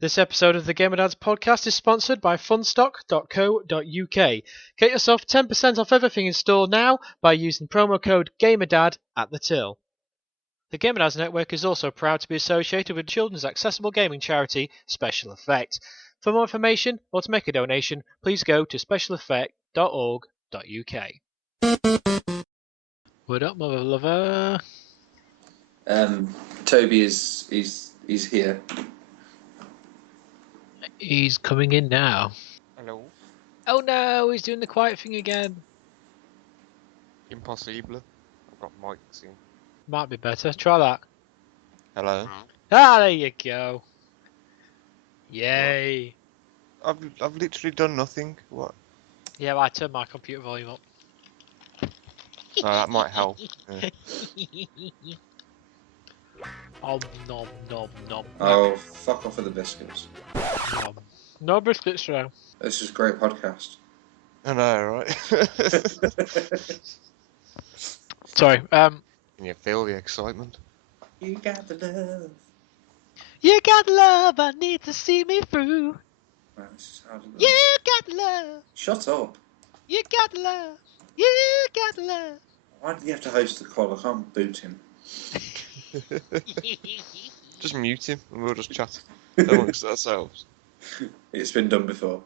This episode of the Gamer Dads podcast is sponsored by funstock.co.uk. Get yourself 10% off everything in store now by using promo code GAMERDAD at the till. The Gamer Dads network is also proud to be associated with children's accessible gaming charity Special Effect. For more information or to make a donation, please go to specialeffect.org.uk. What up, mother lover? Toby is here. He's coming in now. Hello. Oh no, he's doing the quiet thing again. Impossible. I've got mics in. Might be better. Try that. Hello. Ah, there you go. Yay. I've literally done nothing. What? Yeah, I turned my computer volume up. Oh, that might help. Yeah. Nom nom nom nom. Oh, fuck off with the biscuits. Nom. No biscuits now. This is a great podcast. I know, right? Sorry. Can you feel the excitement? You got the love. You got love, I need to see me through. Right, this is how to do You it. got love. Shut up. You got love. You got love. Why do you have to host the call? I can't boot him. Just mute him and we'll just chat amongst ourselves. It's been done before.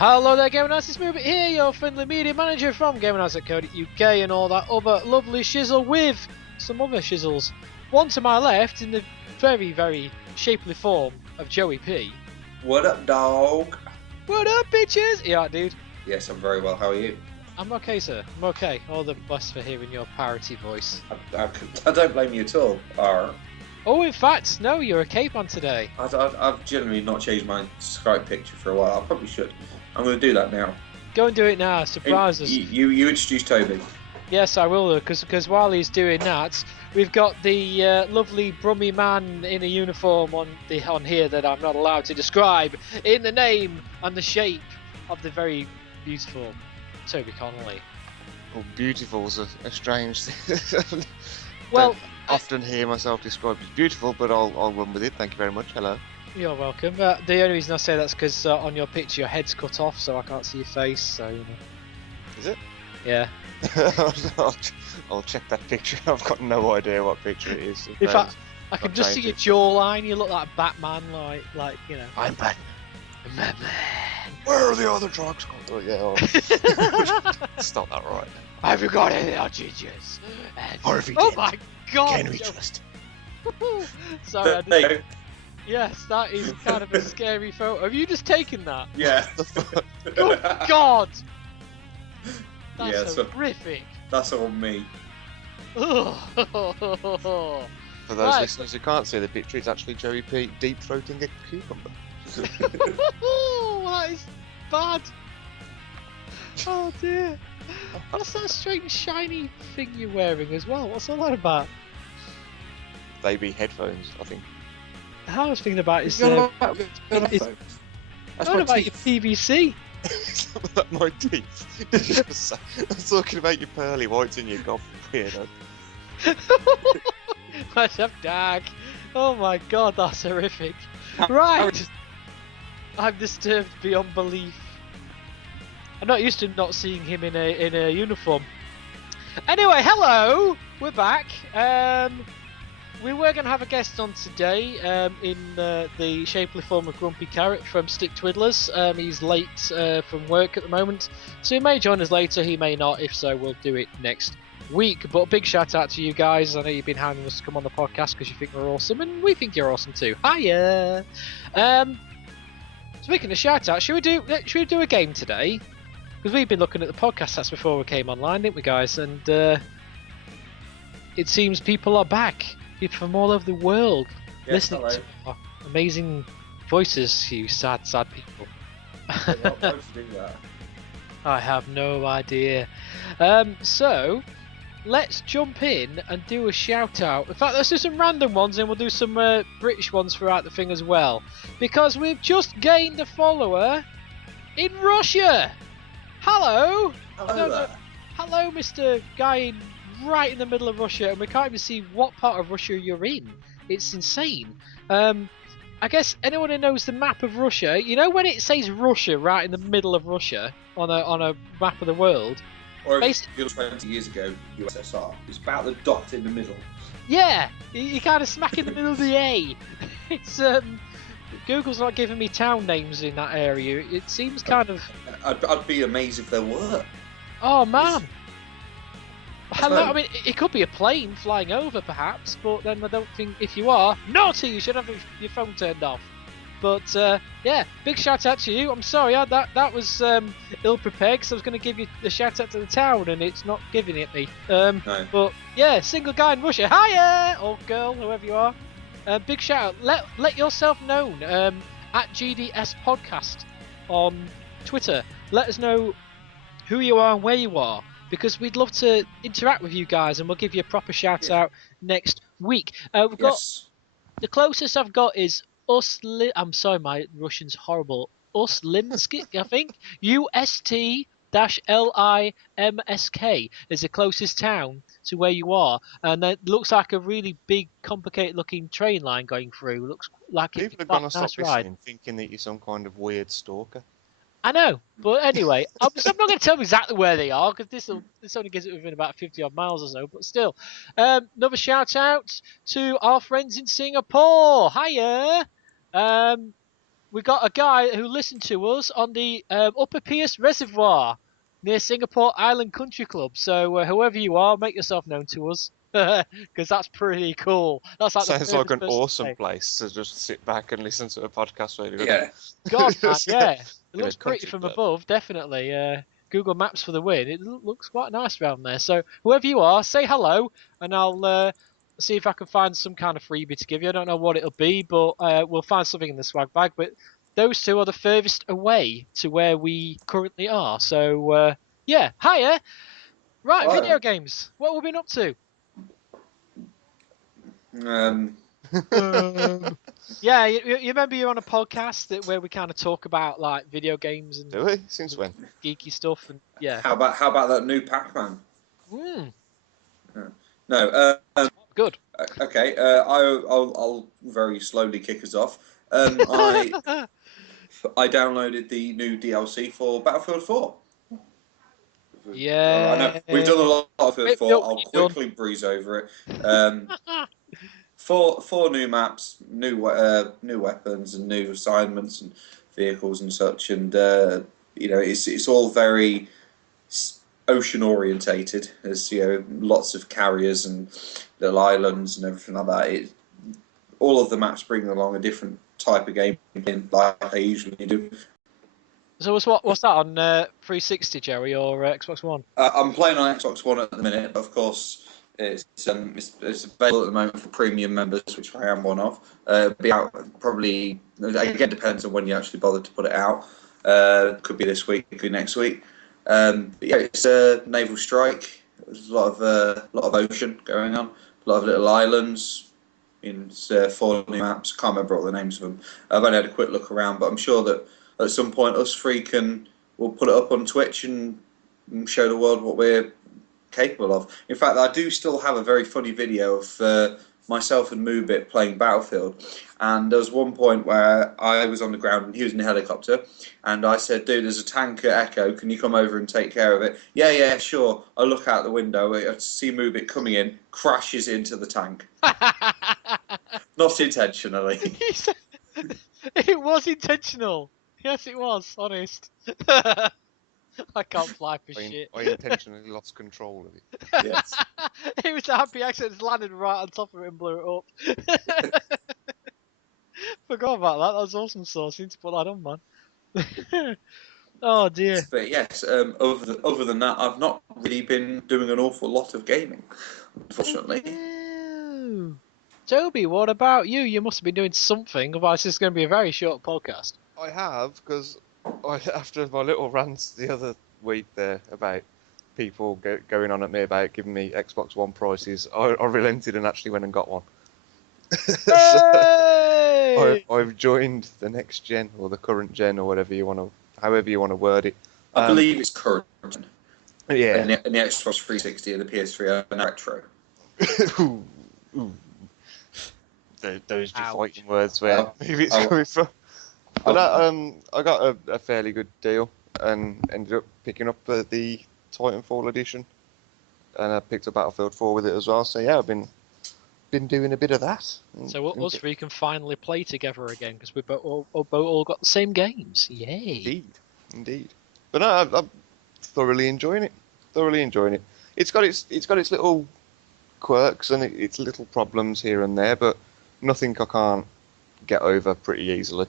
Hello there, Gamer Dads. It's Movie here, your friendly media manager from gamerdadsUK and all that other lovely shizzle with some other shizzles. One to my left in the very, very shapely form of JoeyP. What up, dog? What up, bitches? Yeah, dude. Yes, I'm very well. How are you? I'm okay, sir. I'm okay. All the best for hearing your parody voice. I don't blame you at all. Oh, in fact, no, you're a caveman today. I've generally not changed my Skype picture for a while. I probably should. I'm going to do that now. Go and do it now. Surprise us. You introduce Toby. Yes, I will, because while he's doing that, we've got the lovely Brummy man in a uniform on here that I'm not allowed to describe in the name and the shape of the very beautiful Toby Connolly. Well, beautiful's a strange thing. Well, I often hear myself described as beautiful, but I'll run with it. Thank you very much. Hello. You're welcome. The only reason I say that's because on your picture your head's cut off, so I can't see your face. So you know. Is it? Yeah. I'll check that picture. I've got no idea what picture it is. In fact, I can just see your jawline. You look like Batman, like you know. I'm Batman. Batman. Where are the other drugs? Oh, yeah. Stop that right. Have you got any ostriches? Harvey Oh Dent. my God! Can we trust? Sorry, I There you didn't. go. Yes, that is kind of a scary photo. Have you just taken that? Yeah. Good God! That's Yeah, so- horrific. That's all me. Ugh. For those Right. listeners who can't see the picture, it's actually JoeyP deep throating a cucumber. That is bad. Oh dear. What's that strange shiny thing you're wearing as well? What's all that about? They be headphones, I think. I was thinking about is That's what my about your teeth. PVC? Is that my teeth? I'm talking about your pearly whites and your goth weirdo. What's up, Dag? Oh my God, that's horrific. Right. I'm disturbed beyond belief. I'm not used to not seeing him in a uniform. Anyway, hello, we're back. We were going to have a guest on today in the shapely form of Grumpy Carrot from Stick Twiddlers. He's late from work at the moment, so he may join us later, he may not. If so, we'll do it next week. But a big shout out to you guys. I know you've been hounding us to come on the podcast because you think we're awesome, and we think you're awesome too. Hiya! Speaking of shout out, should we do a game today? Because we've been looking at the podcast stats before we came online, didn't we, guys? And it seems people are back. People from all over the world listening hello. to our amazing voices, you sad, sad people. You're not supposed to do that. I have no idea. So let's jump in and do a shout out. In fact, let's do some random ones and we'll do some British ones throughout the thing as well. Because we've just gained a follower in Russia. Hello. Hello there. Hello, Mr. Guy right in the middle of Russia, and we can't even see what part of Russia you're in. It's insane. I guess anyone who knows the map of Russia, you know when it says Russia right in the middle of Russia on a map of the world? Or if you were 20 years ago, USSR. It's about the dot in the middle. Yeah, you kind of smack in the middle of the A. It's Google's not giving me town names in that area. It seems kind of. I'd be amazed if there were. Oh man. Hello. So- I mean, it could be a plane flying over, perhaps, but then I don't think if you are naughty, you should have your phone turned off. But yeah, big shout out to you. I'm sorry, that was ill prepared because I was going to give you a shout out to the town, and it's not giving it me. No. But yeah, single guy in Russia. Hiya, or girl, whoever you are. Big shout out. Let yourself known at GDS Podcast on Twitter. Let us know who you are and where you are, because we'd love to interact with you guys, and we'll give you a proper shout out next week. We've got Yes. the closest I've got is I'm sorry, my Russian's horrible. Uslimsk, I think. UST-LIMSK is the closest town to where you are, and it looks like a really big, complicated-looking train line going through. Looks like it's People are quite going a to stop nice ride. listening, thinking that you're some kind of weird stalker. I know, but anyway, I'm not going to tell them exactly where they are because this only gets it within about 50 odd miles or so. But still, another shout out to our friends in Singapore. Hiya! We got a guy who listened to us on the Upper Pierce Reservoir near Singapore Island Country Club. So whoever you are, make yourself known to us because that's pretty cool. That's like Sounds the like an furthest person awesome away. place to just sit back and listen to a podcast radio. Yeah. God, man, yeah. It In a looks pretty country from club. above, definitely. Google Maps for the win. It looks quite nice around there. So whoever you are, say hello, and I'll see if I can find some kind of freebie to give you. I don't know what it'll be, but we'll find something in the swag bag. But those two are the furthest away to where we currently are. So yeah, hiya. Right, Hiya. video games. What have we been up to? Yeah, you remember you're on a podcast where we kind of talk about like video games and Do we? Since when? geeky stuff, and yeah. How about that new Pac-Man? No. Good. Okay. I'll very slowly kick us off. I downloaded the new DLC for Battlefield 4. Yeah. I know we've done a lot of Battlefield 4. Nope, I'll you're done. quickly breeze over it. Four new maps, new weapons, and new assignments and vehicles and such. And it's all very ocean orientated. There's lots of carriers and little islands and everything like that. All of the maps bring along a different type of game, like they usually do. So what's that on 360, Jerry, or Xbox One? I'm playing on Xbox One at the minute, but of course it's available at the moment for premium members, which I am one of. Be out probably, again, depends on when you actually bother to put it out. Could be this week, could be next week. But yeah, it's a naval strike. There's a lot of ocean going on, a lot of little islands. It's 4 new maps. Can't remember all the names of them. I've only had a quick look around, but I'm sure that at some point us three we'll put it up on Twitch and show the world what we're capable of. In fact, I do still have a very funny video of myself and Moobit playing Battlefield. And there was one point where I was on the ground and he was in a helicopter. And I said, dude, there's a tank at Echo. Can you come over and take care of it? Yeah, sure. I look out the window. I see Moobit coming in, crashes into the tank. Not intentionally. It was intentional. Yes, it was. Honest. I can't fly for shit. I intentionally lost control of it. Yes. It was a happy accident. Landed right on top of it and blew it up. Forgot about that. That was awesome sauce. Need to put that on, man. Oh dear. But yes, other than that, I've not really been doing an awful lot of gaming, unfortunately. No. Toby, what about you? You must have been doing something, otherwise this is going to be a very short podcast. I have, because after my little rants the other week there about people going on at me about giving me Xbox One prices, I relented and actually went and got one. So Hey! I've joined the next gen, or the current gen, or whatever you want to, however you want to word it. I believe it's current. Yeah. And the Xbox 360 and the PS3 are retro. Ooh, ooh. Those just Ouch. fighting words where Oh. maybe it's Oh. coming from. Oh. But I got a fairly good deal and ended up picking up the Titanfall edition, and I picked up Battlefield 4 with it as well. So yeah, I've been doing a bit of that. So us three can finally play together again because we've all got the same games. Yay! Indeed. But no, I'm thoroughly enjoying it. Thoroughly enjoying it. It's got its little quirks and its little problems here and there, but nothing I can't get over pretty easily.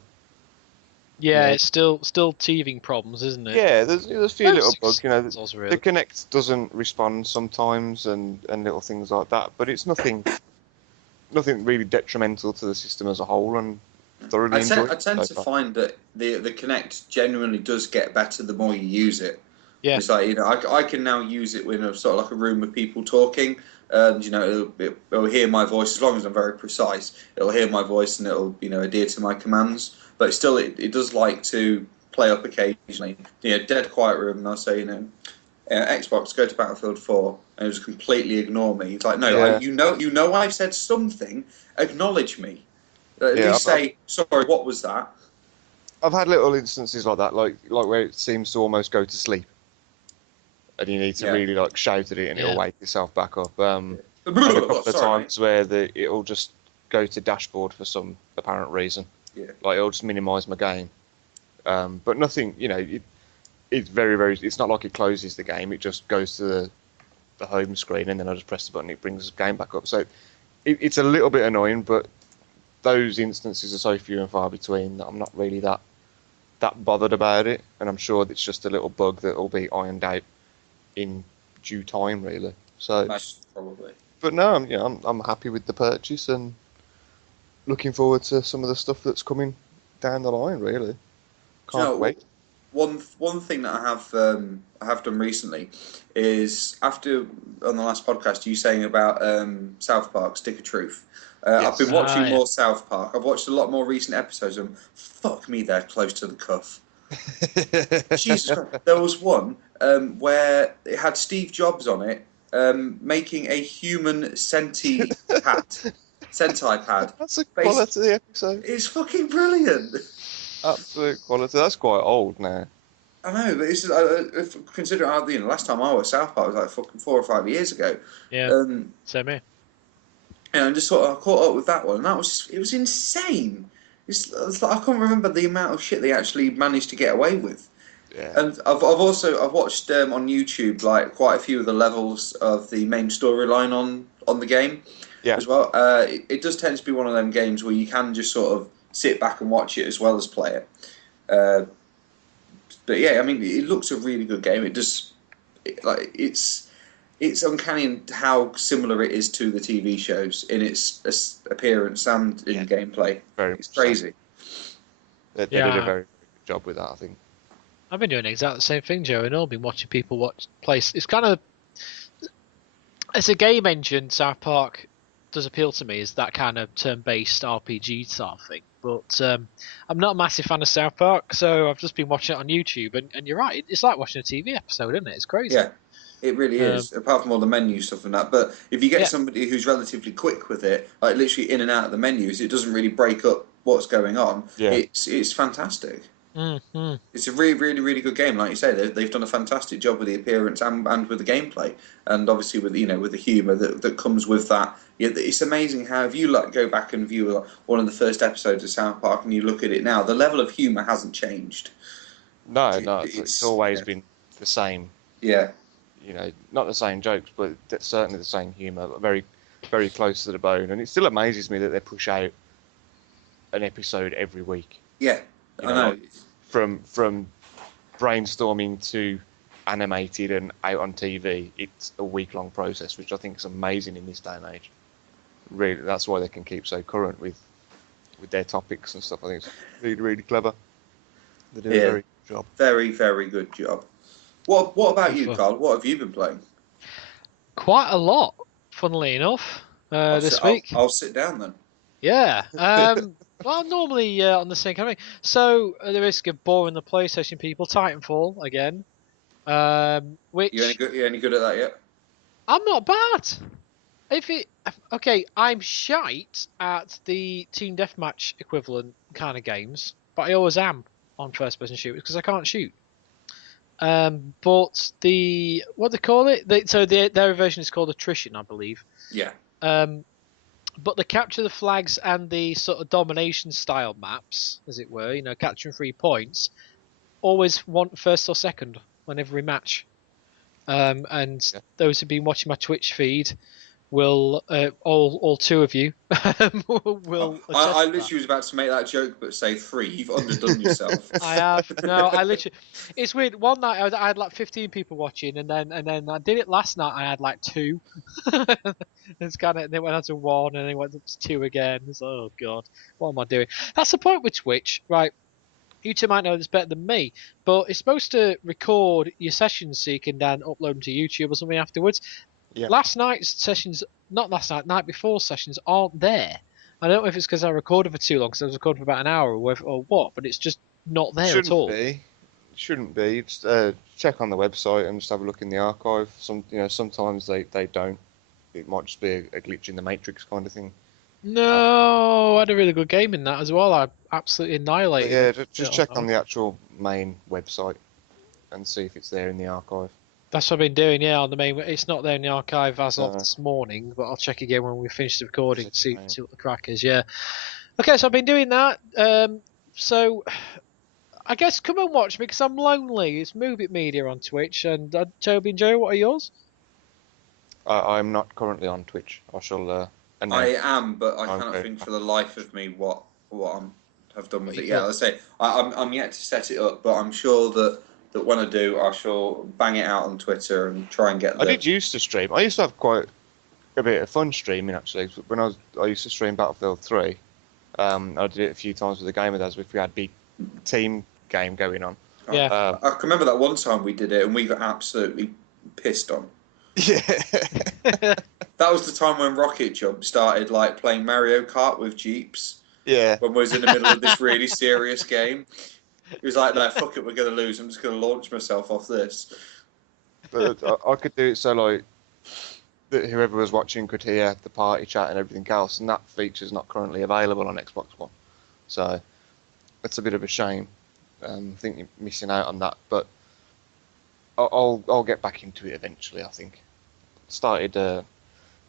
Yeah, Yeah. it's still teething problems, isn't it? Yeah, there's a few little bugs, you know. Really. The Kinnect doesn't respond sometimes, and little things like that. But it's nothing really detrimental to the system as a whole, and thoroughly enjoy it. I tend to find that the Kinect genuinely does get better the more you use it. Yeah. It's like, you know, I can now use it when I'm sort of like a room with people talking, and you know it'll hear my voice as long as I'm very precise. It'll hear my voice and it'll, you know, adhere to my commands. But still, it does like to play up occasionally. You know, dead quiet room, and I'll say, you know, Xbox, go to Battlefield 4, and it just completely ignore me. It's like, no, Yeah. you know, I've said something. Acknowledge me. At Yeah, least say, sorry, what was that? I've had little instances like that, like where it seems to almost go to sleep, and you need to really like shout at it, and it'll wake yourself back up. And a couple of times where it'll just go to dashboard for some apparent reason. Yeah. Like it'll just minimise my game. But nothing, you know, it's very, very. It's not like it closes the game. It just goes to the home screen, and then I just press the button. It brings the game back up. So it's a little bit annoying, but those instances are so few and far between that I'm not really that bothered about it, and I'm sure it's just a little bug that will be ironed out in due time, really. So That's probably. But no, I'm happy with the purchase and looking forward to some of the stuff that's coming down the line. Really, can't wait. One thing that I have done recently is, after on the last podcast you saying about South Park Stick of Truth. I've been watching more South Park. I've watched a lot more recent episodes, and fuck me, they're close to the cuff. Jesus Christ. There was one where it had Steve Jobs on it, making a human centipad. That's a quality episode. It's fucking brilliant. Absolute quality. That's quite old now. I know, but it's considering how, you know, last time I was South Park was like fucking 4 or 5 years ago. Yeah. Same here. And I just sort of caught up with that one, and it was insane. It's like, I can't remember the amount of shit they actually managed to get away with. Yeah. And I've watched on YouTube like quite a few of the levels of the main storyline on the game. Yeah. As well. It does tend to be one of them games where you can just sort of sit back and watch it as well as play it. But yeah, I mean, it looks a really good game. It's uncanny in how similar it is to the TV shows in its appearance and in gameplay. It's crazy. They did a very, very good job with that, I think. I've been doing exactly the same thing, Joe, and I've been watching people play. It's kind of, it's a game engine. South Park does appeal to me, is that kind of turn-based RPG sort of thing. But I'm not a massive fan of South Park, so I've just been watching it on YouTube. And you're right, it's like watching a TV episode, isn't it? It's crazy. Yeah, it really is. Apart from all the menu stuff and that, but if you get somebody who's relatively quick with it, like literally in and out of the menus, it doesn't really break up what's going on. Yeah. It's fantastic. Mm-hmm. It's a really, really, really good game. Like you say, they've done a fantastic job with the appearance and with the gameplay, and obviously with with the humour that comes with that. Yeah, it's amazing how, if you go back and view one of the first episodes of South Park and you look at it now, the level of humour hasn't changed. No, it's always been the same. Yeah. Not the same jokes, but certainly the same humour. Very, very close to the bone, and it still amazes me that they push out an episode every week. Yeah. I know. From brainstorming to animated and out on TV, it's a week-long process, which I think is amazing in this day and age. really, that's why they can keep so current with their topics and stuff. I think it's really, really clever. They do a very good job. Very, very good job. What about you, Fun. Carl? What have you been playing? Quite a lot, funnily enough, this week. I'll sit down then. Yeah. Well, normally on the same kind of thing. So, at the risk of boring the PlayStation people, Titanfall again. Which You any good at that yet? I'm not bad. Okay, I'm shite at the team deathmatch equivalent kind of games, but I always am on first-person shooters because I can't shoot. But what they call it? Their version is called attrition, I believe. Yeah. But the capture the flags and the sort of domination style maps, as it were, capturing 3 points, always want first or second on every match. And those who've been watching my Twitch feed will all 2 of you will. I literally was about to make that joke, but say 3. You've underdone yourself. I have. No, I literally. It's weird. One night I had like 15 people watching, and then I did it last night. I had like 2. It's kind of. They went on to 1, and then went up to 2 again. It's, oh god, what am I doing? That's the point with Twitch, right? You 2 might know this better than me, but it's supposed to record your sessions so you can then upload them to YouTube or something afterwards. Yeah. Last night's sessions, not last night, night before sessions aren't there. I don't know if it's because I recorded for too long, because I was recording for about an hour or what, but it's just not there at all. Shouldn't be. Just check on the website and just have a look in the archive. Sometimes they don't. It might just be a glitch in the matrix kind of thing. No, I had a really good game in that as well. I absolutely annihilated it. Yeah, just check on the actual main website and see if it's there in the archive. That's what I've been doing, yeah, on the main. It's not there in the archive as of this morning, but I'll check again when we finish the recording to see what the crack is, yeah. Okay, so I've been doing that. So I guess come and watch me because I'm lonely. It's Move It Media on Twitch, and Toby and Joe, what are yours? I'm not currently on Twitch. I shall. I am, but I cannot think for the life of me what I've done with it. Yeah, let's say I'm yet to set it up, but I'm sure that when I do, I shall bang it out on Twitter and try and get. I did used to stream. I used to have quite a bit of fun streaming actually. When I used to stream Battlefield 3. I did it a few times with the gamerdads if we had big team game going on. Yeah, I can remember that one time we did it and we got absolutely pissed on. Yeah. That was the time when Rocket Jump started like playing Mario Kart with Jeeps. Yeah. When we was in the middle of this really serious game. He was like, no, fuck it, we're going to lose. I'm just going to launch myself off this. But I could do it so like that whoever was watching could hear the party chat and everything else, and that feature's not currently available on Xbox One. So it's a bit of a shame. I think you're missing out on that, but I'll get back into it eventually. I think started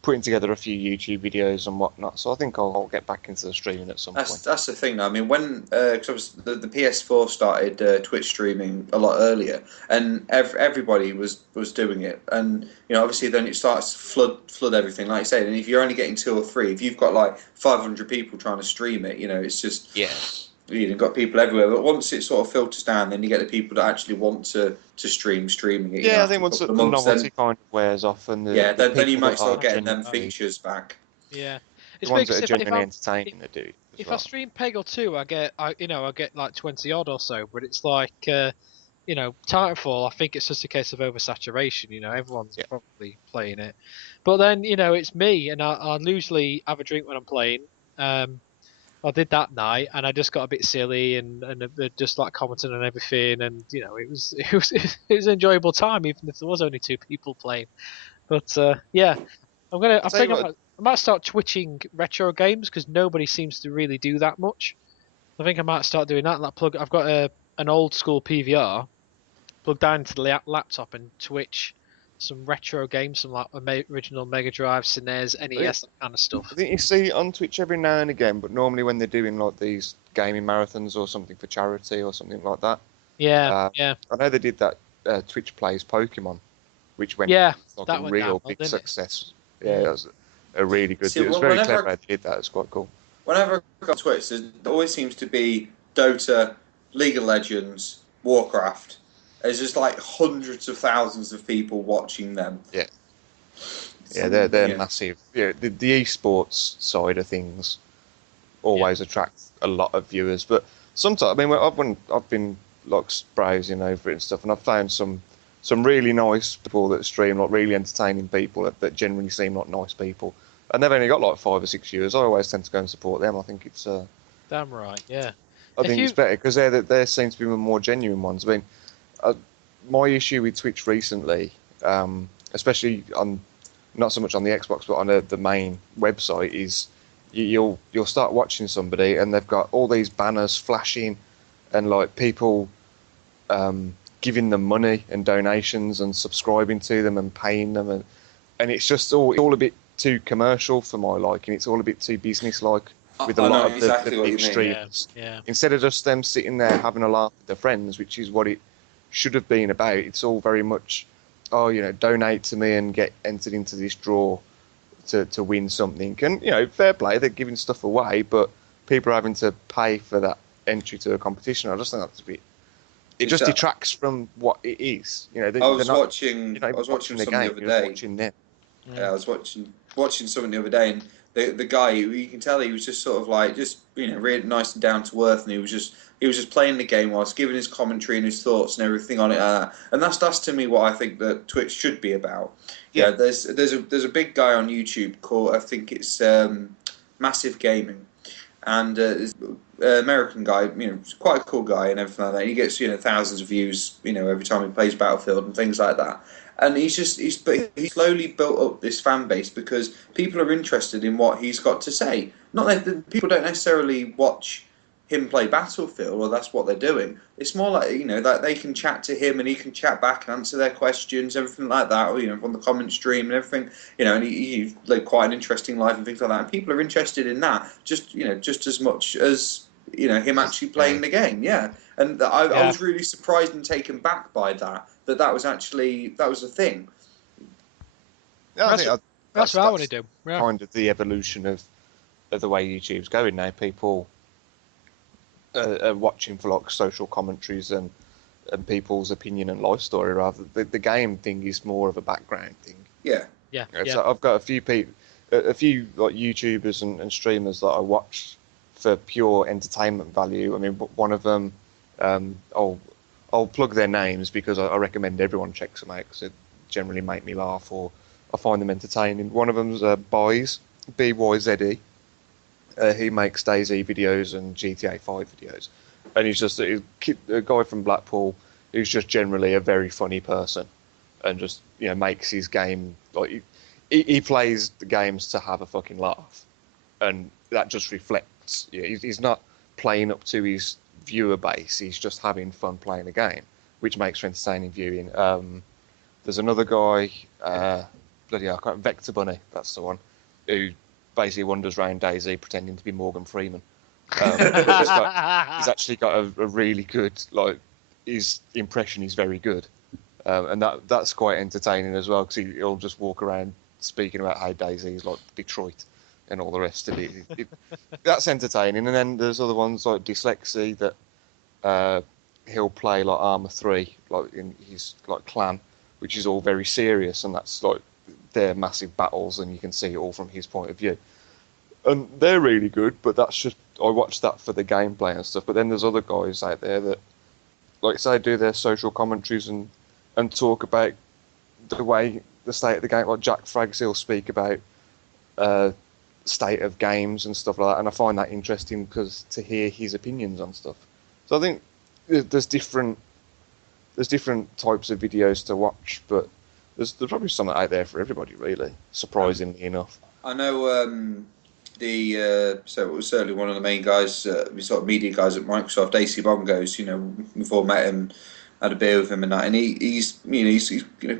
putting together a few YouTube videos and whatnot, so I think I'll get back into the streaming at some point. That's the thing. I mean, when cause the PS4 started Twitch streaming a lot earlier, and everybody was doing it, and obviously then it starts to flood everything, like you said. And if you're only getting 2 or 3, if you've got like 500 people trying to stream it, it's just you've got people everywhere. But once it sort of filters down, then you get the people that actually want to streaming it. Yeah, I think once the novelty kind of wears off, and then you might start getting them features back. Yeah, the ones that are genuinely entertaining that do. If I stream Peg or 2, I get like 20 odd or so. But it's like Titanfall. I think it's just a case of oversaturation. Everyone's probably playing it. But then it's me, and I usually have a drink when I'm playing. I did that night, and I just got a bit silly and just like commenting on everything, and it was an enjoyable time, even if there was only 2 people playing. But yeah, I might start twitching retro games because nobody seems to really do that much. I think I might start doing that. I've got an old school PVR plugged down into the laptop and Twitch some retro games, some like original Mega Drive, SNES, NES, that kind of stuff. I think you see it on Twitch every now and again, but normally when they're doing like these gaming marathons or something for charity or something like that. Yeah. I know they did that Twitch Plays Pokemon, which went like a real big success. Yeah, it was a really good. It was very clever how they did that. It's quite cool. Whenever I go on Twitch, there always seems to be Dota, League of Legends, Warcraft. There's just like hundreds of thousands of people watching them. Yeah. Yeah, they're Yeah. massive. Yeah, the esports side of things always attract a lot of viewers. But sometimes, I mean, I've been like browsing over it and stuff, and I've found some really nice people that stream, like really entertaining people that generally seem like nice people, and they've only got like 5 or 6 viewers. I always tend to go and support them. I think it's Damn right, yeah. I If think it's you, better because they seem to be the more genuine ones. I mean, uh, my issue with Twitch recently, especially on not so much on the Xbox but on the main website, is you'll start watching somebody and they've got all these banners flashing and like people giving them money and donations and subscribing to them and paying them and it's just all a bit too commercial for my liking. It's all a bit too business like with a I lot know of the exactly what you big mean. streamers. yeah. Instead of just them sitting there having a laugh with their friends, which is what it should have been about, it's all very much, oh, donate to me and get entered into this draw to win something. And, fair play, they're giving stuff away, but people are having to pay for that entry to a competition. I just think that's a bit... It just detracts from what it is. They're not, Watching. you're not I even was watching the something game, the other you're just day. watching them. Yeah, I was watching something the other day, and the guy, you can tell he was just sort of like really nice and down to earth, and he was just playing the game whilst giving his commentary and his thoughts and everything on it, and that's to me what I think that Twitch should be about. Yeah. There's a big guy on YouTube called, I think it's Massive Gaming, and this American guy, quite a cool guy and everything like that. He gets thousands of views, every time he plays Battlefield and things like that. And but he's slowly built up this fan base because people are interested in what he's got to say. Not that people don't necessarily watch him play Battlefield, or that's what they're doing. It's more like that they can chat to him and he can chat back and answer their questions, everything like that, or on the comment stream and everything. And he's led quite an interesting life and things like that. And people are interested in that just as much as him actually playing the game. Yeah, and I was really surprised and taken back by that was a thing. Yeah, I think That's what I want to do. Yeah. kind of the evolution of the way YouTube's going now. People are watching for like social commentaries and people's opinion and life story rather. The game thing is more of a background thing. Yeah. So I've got a few people, a few like YouTubers and streamers that I watch for pure entertainment value. I mean, one of them, I'll plug their names because I recommend everyone checks them out because it generally make me laugh or I find them entertaining. One of them's Byze, BYZE. He makes DayZ videos and GTA 5 videos, and he's just a guy from Blackpool who's just generally a very funny person, and just makes his game like he plays the games to have a fucking laugh, and that just reflects. He's not playing up to his viewer base. He's just having fun playing a game, which makes for entertaining viewing. There's another guy, bloody hell, Vector Bunny, that's the one, who basically wanders around DayZ pretending to be Morgan Freeman. He's actually got a really good, his impression is very good. And that's quite entertaining as well, because he'll just walk around speaking about how DayZ is like Detroit and all the rest of it. That's entertaining. And then there's other ones like Dyslexy that he'll play like Armour 3, like in his clan, which is all very serious, and that's like their massive battles, and you can see it all from his point of view. And they're really good, but that's just I watch that for the gameplay and stuff. But then there's other guys out there that, like say, do their social commentaries and talk about the state of the game. Like Jack Frags, he'll speak about state of games and stuff like that, and I find that interesting because to hear his opinions on stuff. So I think there's different types of videos to watch, but there's probably something out there for everybody, really. Surprisingly enough. I know so it was certainly one of the main guys, sort of media guys at Microsoft, AC Bongos. We've all met him, had a beer with him and that, and he's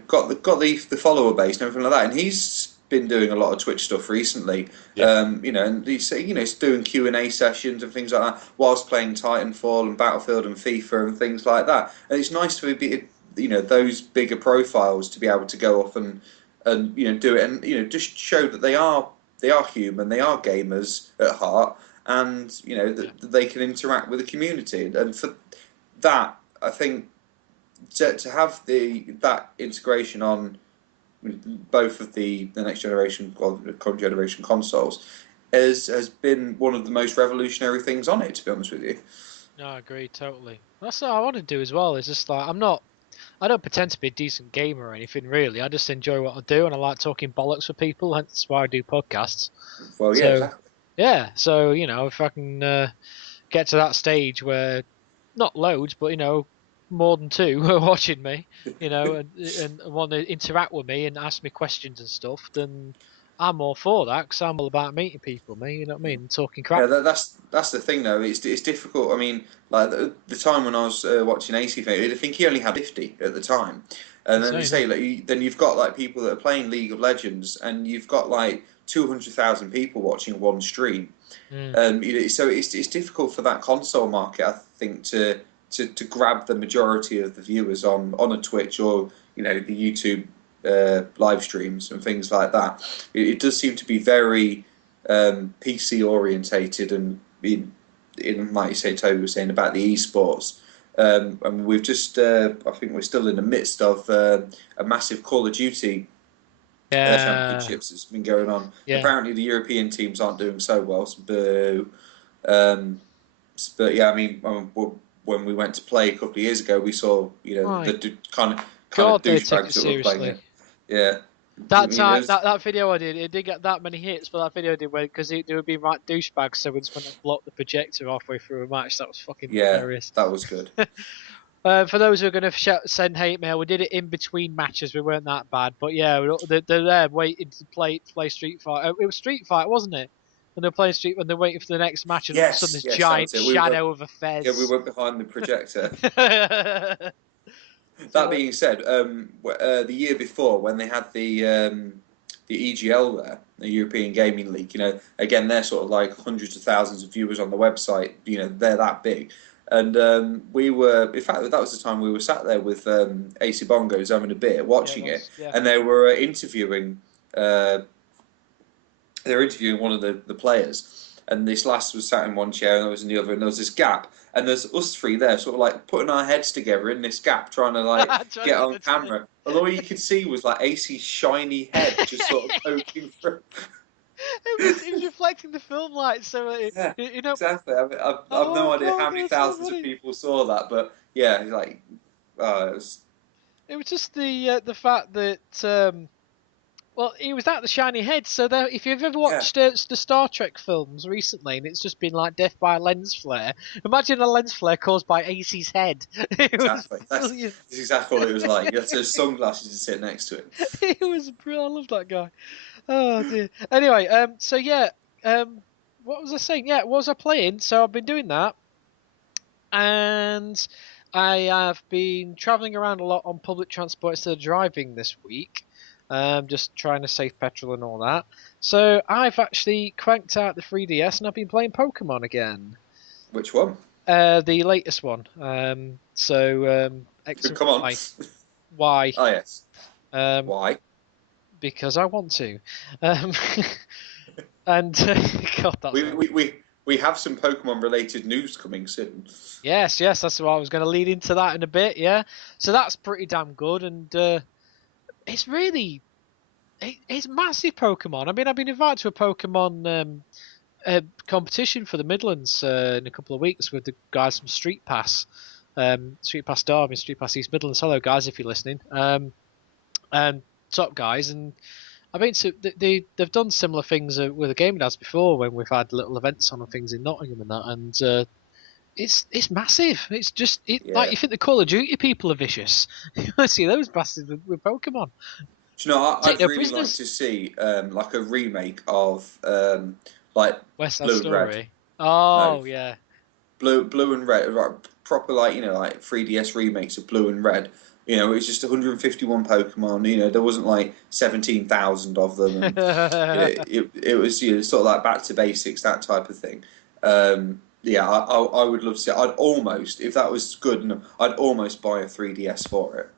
got the follower base and everything like that, and he's been doing a lot of Twitch stuff recently. Yeah. And he's doing Q&A sessions and things like that whilst playing Titanfall and Battlefield and FIFA and things like that. And it's nice to be those bigger profiles to be able to go off and do it and just show that they are human, they are gamers at heart, and that they can interact with the community. And for that, I think to have that integration on both of the next generation or the current generation consoles has been one of the most revolutionary things on it. To be honest with you. No, I agree totally. That's what I want to do as well. Is just like I don't pretend to be a decent gamer or anything really. I just enjoy what I do, and I like talking bollocks with people. Hence why I do podcasts. Well, yeah, So exactly. yeah, so if I can get to that stage where not loads, but more than two are watching me, and want to interact with me and ask me questions and stuff, then I'm all for that because I'm all about meeting people, me. You know what I mean? Talking crap. Yeah, that's the thing though. It's difficult. I mean, like the time when I was watching AC, I think he only had 50 at the time, and then they Insane, say like then you've got like people that are playing League of Legends, and you've got like 200,000 people watching one stream. huh? So it's difficult for that console market, I think, to grab the majority of the viewers on a Twitch or the YouTube live streams and things like that. It does seem to be very PC orientated and in like you say, Toby was saying about the esports. And we've just, I think we're still in the midst of a massive Call of Duty Yeah, championships that's been going on. yeah. Apparently, the European teams aren't doing so well. So boo. Um, but yeah, I mean, when we went to play a couple of years ago, we saw My the kind of God, they take douchebags it that were playing seriously. it. Yeah, I That mean, time, that video I did, it did get that many hits, but that video did because they were being right douchebags, so we just went and blocked the projector halfway through a match. That was fucking yeah, hilarious. that was good. For those who are going to send hate mail, we did it in between matches. We weren't that bad, but yeah, they're there waiting to play Street Fighter. It was Street Fighter, wasn't it? And they're playing Street, and they're waiting for the next match, and all of a sudden Yes, this yes, that giant was it. shadow of a Yeah, we fez. went behind the projector. That So being said, the year before when they had the EGL there, the European Gaming League, again they're sort of like hundreds of thousands of viewers on the website. They're that big, and we were. In fact, that was the time we were sat there with AC Bongos having a beer, yeah, it watching it, was. Yeah. and they were interviewing. They were interviewing one of the players, and this last was sat in one chair, and I was in the other, and there was this gap, and there's us three there, sort of like putting our heads together in this gap, trying to like Trying to get get on the camera. And all you could see was like AC's shiny head just sort of poking through. it was reflecting the film light, so Yeah, you know. exactly. I've no Oh idea God, how many that's so thousands of funny. people saw that, but yeah, like, it was, It was just the fact that well, he was at the shiny head. So there, if you've ever yeah, watched the Star Trek films recently, and it's just been like death by a lens flare, imagine a lens flare caused by AC's head. It was exactly. That's brilliant. exactly what it was like. You had to have sunglasses to sit next to it. It was brilliant. I love that guy. Oh dear. Anyway, so yeah, what was I saying? Yeah, what was I playing? So I've been doing that, and I have been traveling around a lot on public transport instead of driving this week. Just trying to save petrol and all that. So I've actually cranked out the 3DS and I've been playing Pokemon again. Which one? The latest one. X and Come on. Y. Why? Oh yes. Um, Why? because I want to. Um, and God, that's We have some Pokemon related news coming soon. yes, that's what I was going to lead into that in a bit. Yeah, so that's pretty damn good, and it's really it's massive Pokemon. I mean, I've been invited to a Pokemon competition for the Midlands in a couple of weeks with the guys from Street Pass, Street Pass Derby, Street Pass East Midlands. Hello, guys, if you're listening. And top guys, and I've been to they've done similar things with the Game Dads before when we've had little events on and things in Nottingham and that, and it's massive. It's just like Yeah. you think the Call of Duty people are vicious. You see those bastards with Pokemon. Do you know, Take I'd no really like prisoners. to see like a remake of like West Side Blue and Red. Story. No, Oh yeah. Blue and Red, like, proper like like 3DS remakes of Blue and Red. It's just 151 Pokemon. There wasn't like 17,000 of them, and it was sort of like back to basics, that type of thing. Yeah, I would love to see it. I'd almost, if that was good enough, I'd almost buy a 3DS for it.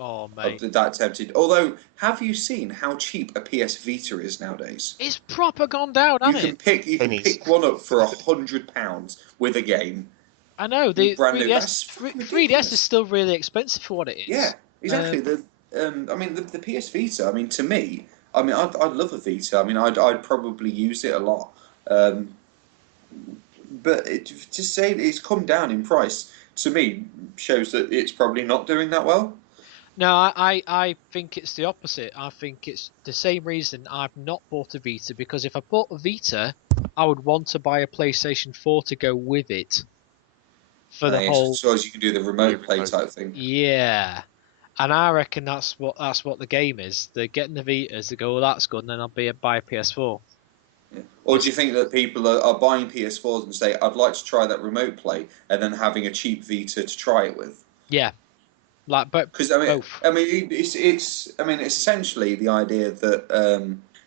Oh I'm mate, that tempted. Although, have you seen how cheap a PS Vita is nowadays? it's proper gone down, You hasn't can it? Pennies. pick one up for £100 with a game, I know the brand new. 3DS That's fucking 3DS is ridiculous. still really expensive for what it Yeah, is. exactly. I mean, the PS Vita. I mean, to me, I mean, I'd love a Vita. I mean, I'd probably use it a lot. Um, but to say that it's come down in price to me shows that it's probably not doing that well. No, I think it's the opposite. I think it's the same reason I've not bought a Vita, because if I bought a Vita, I would want to buy a PlayStation 4 to go with it for the Yes, whole. so as you can do the Yeah, remote play remote. type thing. Yeah, and I reckon that's what the game is. They're getting the Vitas. They go, well, that's good, and then I'll buy a PS4. Yeah. Or do you think that people are buying PS4s and say, "I'd like to try that remote play," and then having a cheap Vita to try it with? Yeah, like but Because both. I mean, it's essentially the idea that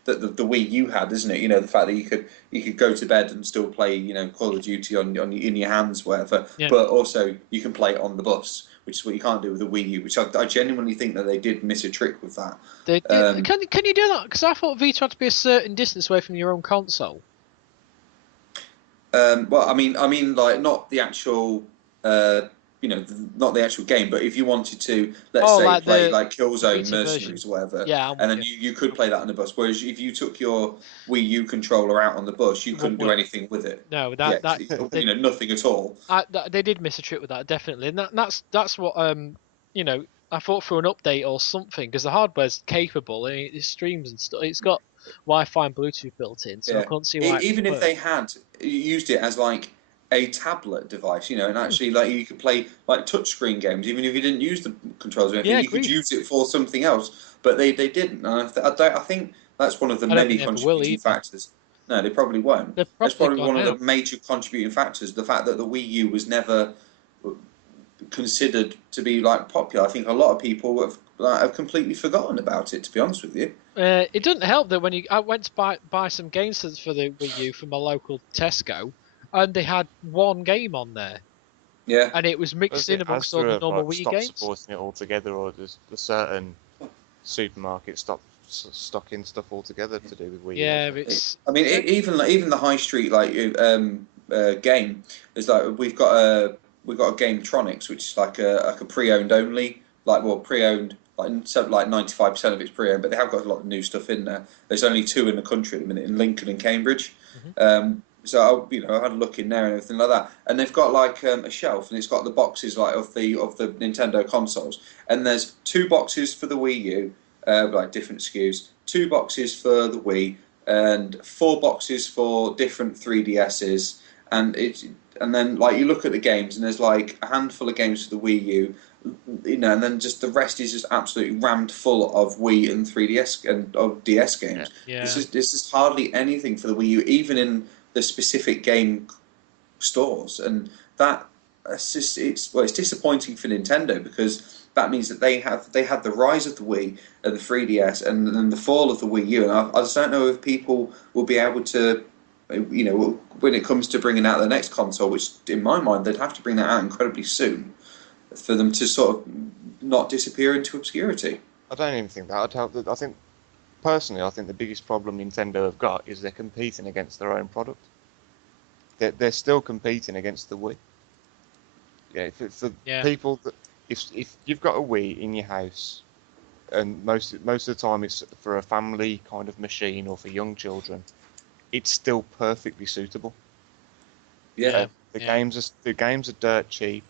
that the Wii U had, isn't it? You know, the fact that you could go to bed and still play, you know, Call of Duty on in your hands, whatever. Yeah, But also you can play it on the bus, which is what you can't do with the Wii U. Which I genuinely think that they did miss a trick with that. they did. Um, Can you do that? Because I thought Vita had to be a certain distance away from your own console. well, I mean, like not the actual, uh, you know, not the actual game, but if you wanted to, let's Oh, say, like play the like Killzone Vita version. Mercenaries or whatever, Yeah, I'm and with then you. you could play that on the bus. Whereas if you took your Wii U controller out on the bus, you It won't couldn't do work. anything with it. No, Yeah, they you know, nothing at all. they did miss a trick with that, definitely, and that's what you know, I thought through an update or something, because the hardware's capable and it streams and stuff. It's got Wi-Fi and Bluetooth built in, so I Yeah, couldn't see why it even if wouldn't work. they had used it as like a tablet device, you know, and Hmm. actually like you could play like touchscreen games, even if you didn't use the controls or anything, Yeah, you could agreed. use it for something else. But they didn't, and I think that's one of the I don't many think they ever will contributing either. factors. No, they probably won't. They've That's probably probably gone one of the out. major contributing factors. The fact that the Wii U was never considered to be like popular. I think a lot of people have completely forgotten about it. To be honest with you. It doesn't help that when I went to buy some games for the Wii U from my local Tesco, and they had one game on there, Yeah. and it was mixed Does in it amongst all the Astra have normal like Wii stopped games. supporting it altogether, or does a certain supermarket stop stocking stuff altogether to do with Wii U? Yeah, it's. I mean, even the high street like game is like we've got a Gametronics, which is like a pre-owned only, like well pre-owned like 95% of it's pre-owned, but they have got a lot of new stuff in there. There's only two in the country at the minute in Lincoln and Cambridge. Mhm. So I had a look in there and everything like that, and they've got like a shelf, and it's got the boxes like of the Nintendo consoles, and there's two boxes for the Wii U, like different SKUs, two boxes for the Wii, and four boxes for different 3DSs, and and then like you look at the games, and there's like a handful of games for the Wii U, you know, and then just the rest is just absolutely rammed full of Wii and 3DS and of DS Yeah. games. Yeah. There's just hardly anything for the Wii U, even in the specific game stores, and that's just it's disappointing for Nintendo because that means that they had the rise of the Wii and the 3DS and then the fall of the Wii U, and I just don't know if people will be able to, you know, when it comes to bringing out the next console, which in my mind they'd have to bring that out incredibly soon for them to sort of not disappear into obscurity. I don't even think that would help. I think personally, I think the biggest problem Nintendo have got is they're competing against their own product. They're still competing against the Wii. Yeah, for Yeah. people that if you've got a Wii in your house, and most of the time it's for a family kind of machine or for young children, it's still perfectly suitable. Yeah, Yeah. Yeah. The games are dirt cheap.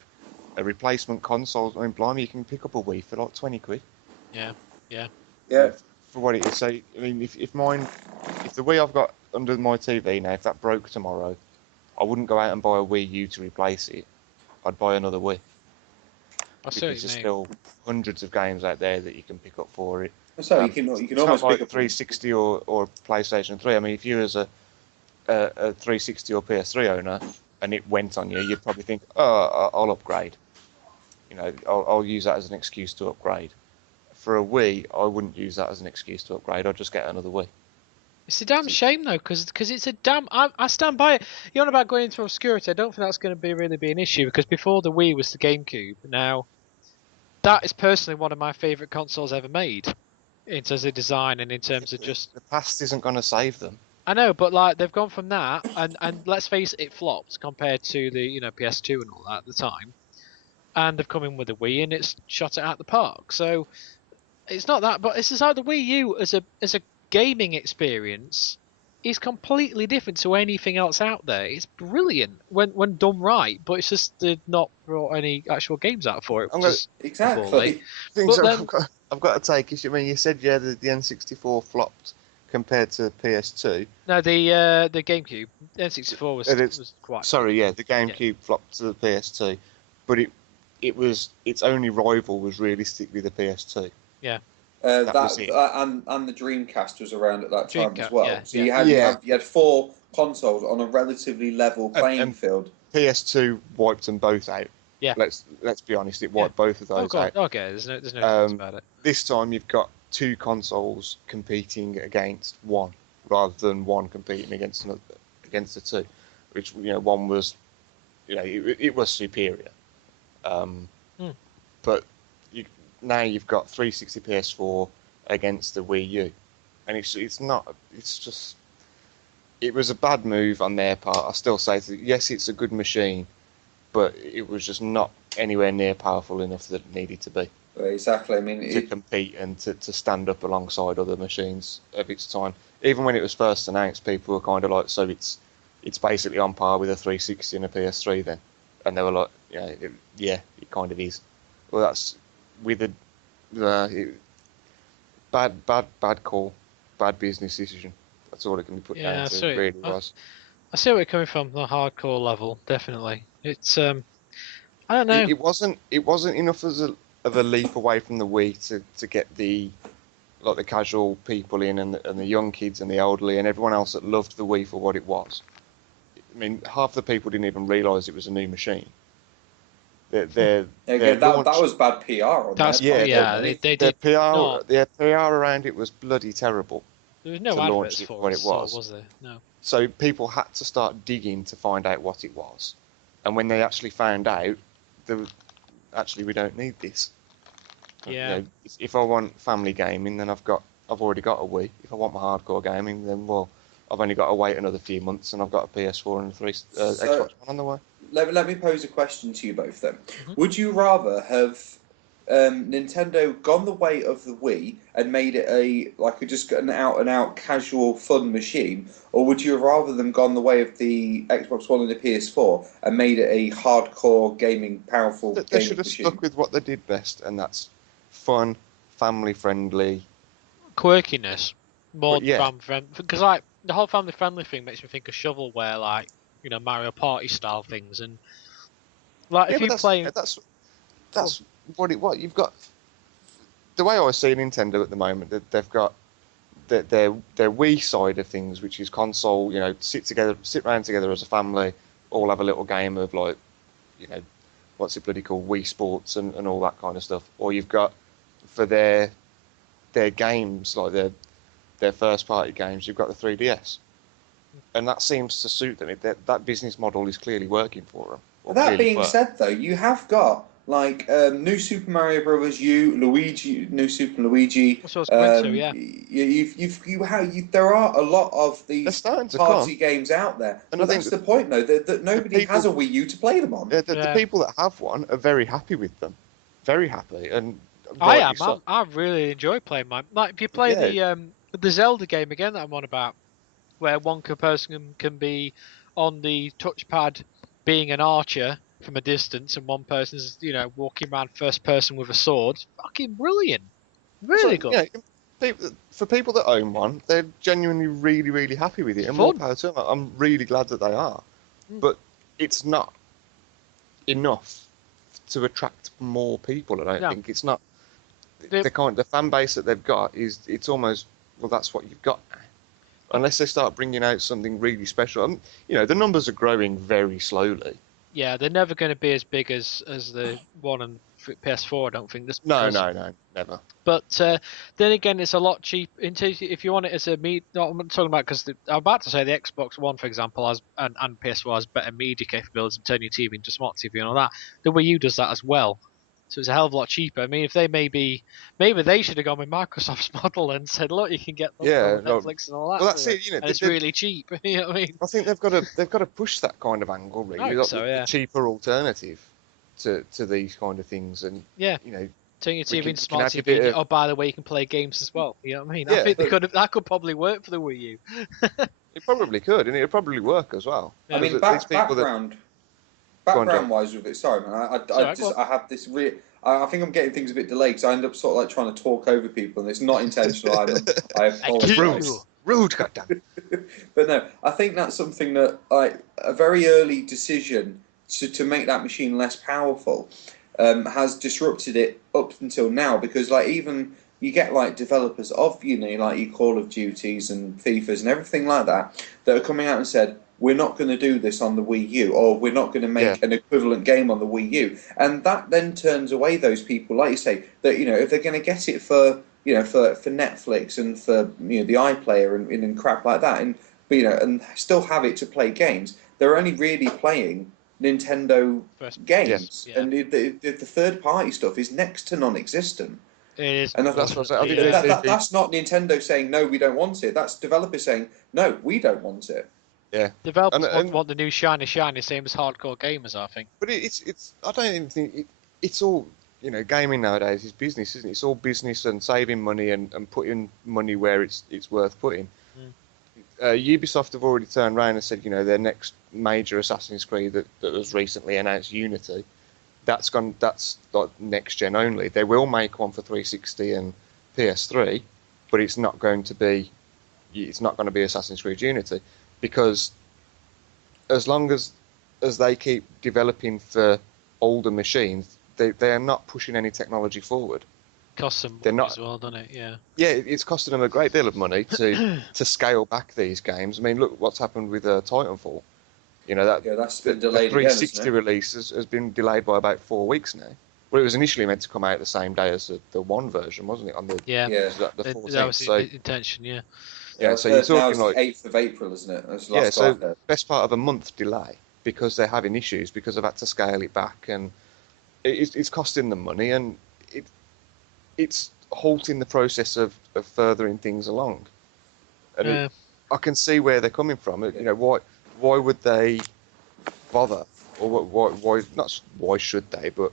A replacement console, I mean, blimey, you can pick up a Wii for like 20 quid. Yeah. Yeah. You yeah. know, for what it is. So, I mean, if the Wii I've got under my TV now, if that broke tomorrow, I wouldn't go out and buy a Wii U to replace it. I'd buy another Wii I see what because you there's mean. still hundreds of games out there that you can pick up for it. So you can It's not almost like pick up. 360 or PlayStation 3. I mean, if you was a 360 or PS3 owner and it went on you, you'd probably think, oh, I'll upgrade. You know, I'll use that as an excuse to upgrade. For a Wii, I wouldn't use that as an excuse to upgrade. I'd just get another Wii. It's a damn shame though, because it's a damn. I stand by it. You're on about going into obscurity. I don't think that's going to really be an issue, because before the Wii was the GameCube. Now that is personally one of my favourite consoles ever made, in terms of design and in terms of just. The past isn't going to save them. I know, but like they've gone from that, and let's face it, it flopped compared to the PS2 and all that at the time, and they've come in with the Wii and it's shot it out the park. So It's not that, but it's just like the Wii U as a gaming experience is completely different to anything else out there. It's brilliant when done right, but it's just they've not brought any actual games out for it, I'm which gonna- is poorly. Exactly. Things But then, I've got to take issue. I mean, you said the N64 flopped compared to PS2. no, the GameCube N64 And it's was quite. sorry, yeah, the Yeah. GameCube flopped to the PS2, but it was its only rival was realistically the PS2. Yeah. That was it. And the Dreamcast was around at that time as Dreamcast, well. yeah, So yeah. you had 4 consoles on a relatively level playing And field. PS2 wiped them both out. Yeah. Let's be honest, it wiped both of Oh those god, out. okay. There's no difference about it. This time you've got 2 consoles competing against one, rather than one competing against the 2, which one was, it was superior. But now you've got 360 PS4 against the Wii U, and it's just it was a bad move on their part. I still say that yes, it's a good machine, but it was just not anywhere near powerful enough that it needed to be. Exactly. I mean, to compete and to stand up alongside other machines of its time. Even when it was first announced, people were kind of like, so it's basically on par with a 360 and a PS3 then, and they were like, it kind of is. Well, that's with bad call, bad business decision. That's all it can be put down to. It really was. I see where you're coming from, the hardcore level, definitely. It's I don't know. It wasn't enough of a leap away from the Wii to get the casual people in and the young kids and the elderly and everyone else that loved the Wii for what it was. I mean, half the people didn't even realise it was a new machine. That was bad PR on they did their PR around it was bloody terrible. There was no to launch adverts it for what it, it was. was there? No. So people had to start digging to find out what it was, and when they actually found out, we don't need this. Yeah. If I want family gaming, then I've already got a Wii. If I want my hardcore gaming, then I've only got to wait another few months, and I've got a PS4 and a Xbox One on the way. Let me pose a question to you both then. Mm-hmm. Would you rather have Nintendo gone the way of the Wii and made it just an out and out casual fun machine, or would you have rather them gone the way of the Xbox One and the PS4 and made it a hardcore gaming powerful gaming machine? They should have stuck with what they did best, and that's fun, family friendly, quirkiness more yeah. family friendly, because the whole family friendly thing makes me think of shovelware, Mario Party style things, and if you play that's what it was. You've got the way I see Nintendo at the moment. They've got their Wii side of things, which is console. Sit around together as a family, all have a little game of what's it bloody called, Wii Sports and all that kind of stuff. Or you've got for their games, like their first party games, you've got the 3DS, and that seems to suit them. That business model is clearly working for them. That being said, though, you have got New Super Mario Bros. U, Luigi, New Super Luigi. That's what I was going to, yeah. There are a lot of these party games out there, and that's the point, though, that nobody has a Wii U to play them on. The people that have one are very happy with them, very happy, and I am. I really enjoy playing mine. If you play the Zelda game again that I'm on about, where one person can be on the touchpad being an archer from a distance, and one person's walking around first person with a sword. Fucking brilliant, really good. For people that own one, they're genuinely really, really happy with it, and more power to them. I'm really glad that they are, but it's not enough to attract more people. I don't think it's not. The fan base that they've got it's almost, well, that's what you've got now. Unless they start bringing out something really special. The numbers are growing very slowly. Yeah, they're never going to be as big as the one on PS4, I don't think. No, never. But then again, it's a lot cheaper. If you want it as a I'm talking about, because I'm about to say the Xbox One, for example, and PS4 has better media capabilities and turn your TV into smart TV and all that. The Wii U does that as well. So it's a hell of a lot cheaper. I mean, if they maybe they should have gone with Microsoft's model and said, look, you can get Netflix and all that. Well, that's it. And it's really cheap. You know what I mean? I think they've got to push that kind of angle, really. I think so, yeah. The cheaper alternative to these kind of things, and Turn your We TV can- into we can smart add a TV. bit of- Oh, by the way, you can play games as well. You know what I mean? I Yeah. think that could probably work for the Wii U. It probably could, and it'd probably work as well. Yeah. I mean, Because these people that go on, Joe. background wise with it. Sorry, man. Sorry, go on. I have this I think I'm getting things a bit delayed because I end up sort of like trying to talk over people, and it's not intentional. I apologise. Rude, goddamn. But no, I think that's something that like a very early decision to make that machine less powerful has disrupted it up until now, because like even you get like developers of like your Call of Duties and FIFAs and everything like that are coming out and said, we're not going to do this on the Wii U, or we're not going to make an equivalent game on the Wii U, and that then turns away those people, like you say, that if they're going to get it for for Netflix and for the iPlayer and crap like that, and and still have it to play games, they're only really playing Nintendo games, and the third party stuff is next to non-existent. It is. And That's what I think. that's not Nintendo saying no, we don't want it. That's developers saying no, we don't want it. Yeah. Developers want the new shiny, same as hardcore gamers, I think. But it's I don't even think it's all gaming nowadays is business, isn't it? It's all business and saving money and putting money where it's worth putting. Ubisoft have already turned around and said their next major Assassin's Creed that was recently announced, Unity, that's like next gen only. They will make one for 360 and PS3, but it's not going to be Assassin's Creed Unity, because as long as they keep developing for older machines, they are not pushing any technology forward. Costs them They're money not, as well, doesn't it? Yeah. Yeah, it's costing them a great deal of money to scale back these games. I mean, look what's happened with Titanfall. That's been delayed the 360 again, release has been delayed by about 4 weeks now. Well, it was initially meant to come out the same day as the one version, wasn't it? On the Yeah. the 14th. That was the intention, yeah. Yeah, so you're talking now like 8th of April, isn't it? That's the yeah, last so I've heard. best part of a month delay because they're having issues because they've had to scale it back, and it's costing them money, and it's halting the process of furthering things along. And I can see where they're coming from. Why would they bother, or why should they? But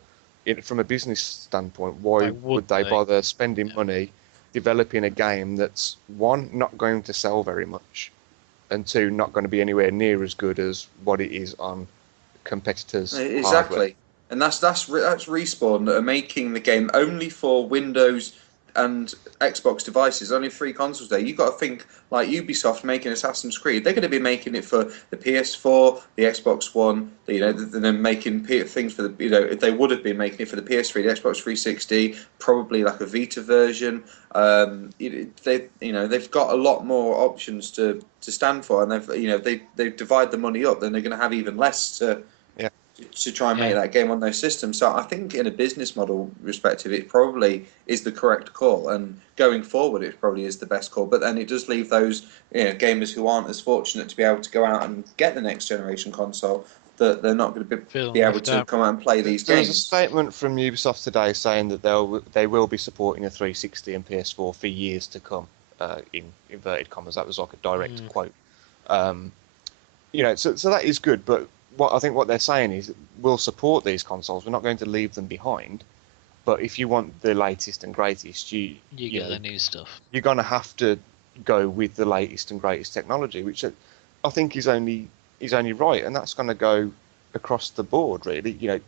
from a business standpoint, why would they bother spending money developing a game that's, one, not going to sell very much, and two, not going to be anywhere near as good as what it is on competitors' Exactly. hardware. And that's Respawn that are making the game only for Windows and Xbox devices, only 3 consoles there. You've got to think, like Ubisoft making Assassin's Creed, they're going to be making it for the PS4, the Xbox One, they're making things for the, they would have been making it for the PS3, the Xbox 360, probably like a Vita version. They've got a lot more options to stand for, and they divide the money up, then they're going to have even less to try and make that game on those systems. So I think in a business model perspective, it probably is the correct call, and going forward, it probably is the best call. But then it does leave those gamers who aren't as fortunate to be able to go out and get the next generation console, that they're not going to be able to come out and play these There games. was a statement from Ubisoft today saying that they will be supporting a 360 and PS4 for years to come, in inverted commas. That was like a direct quote. So that is good, but what they're saying is we'll support these consoles. We're not going to leave them behind. But if you want the latest and greatest, you get the new stuff. You're going to have to go with the latest and greatest technology, which I think is only right, and that's going to go across the board, really.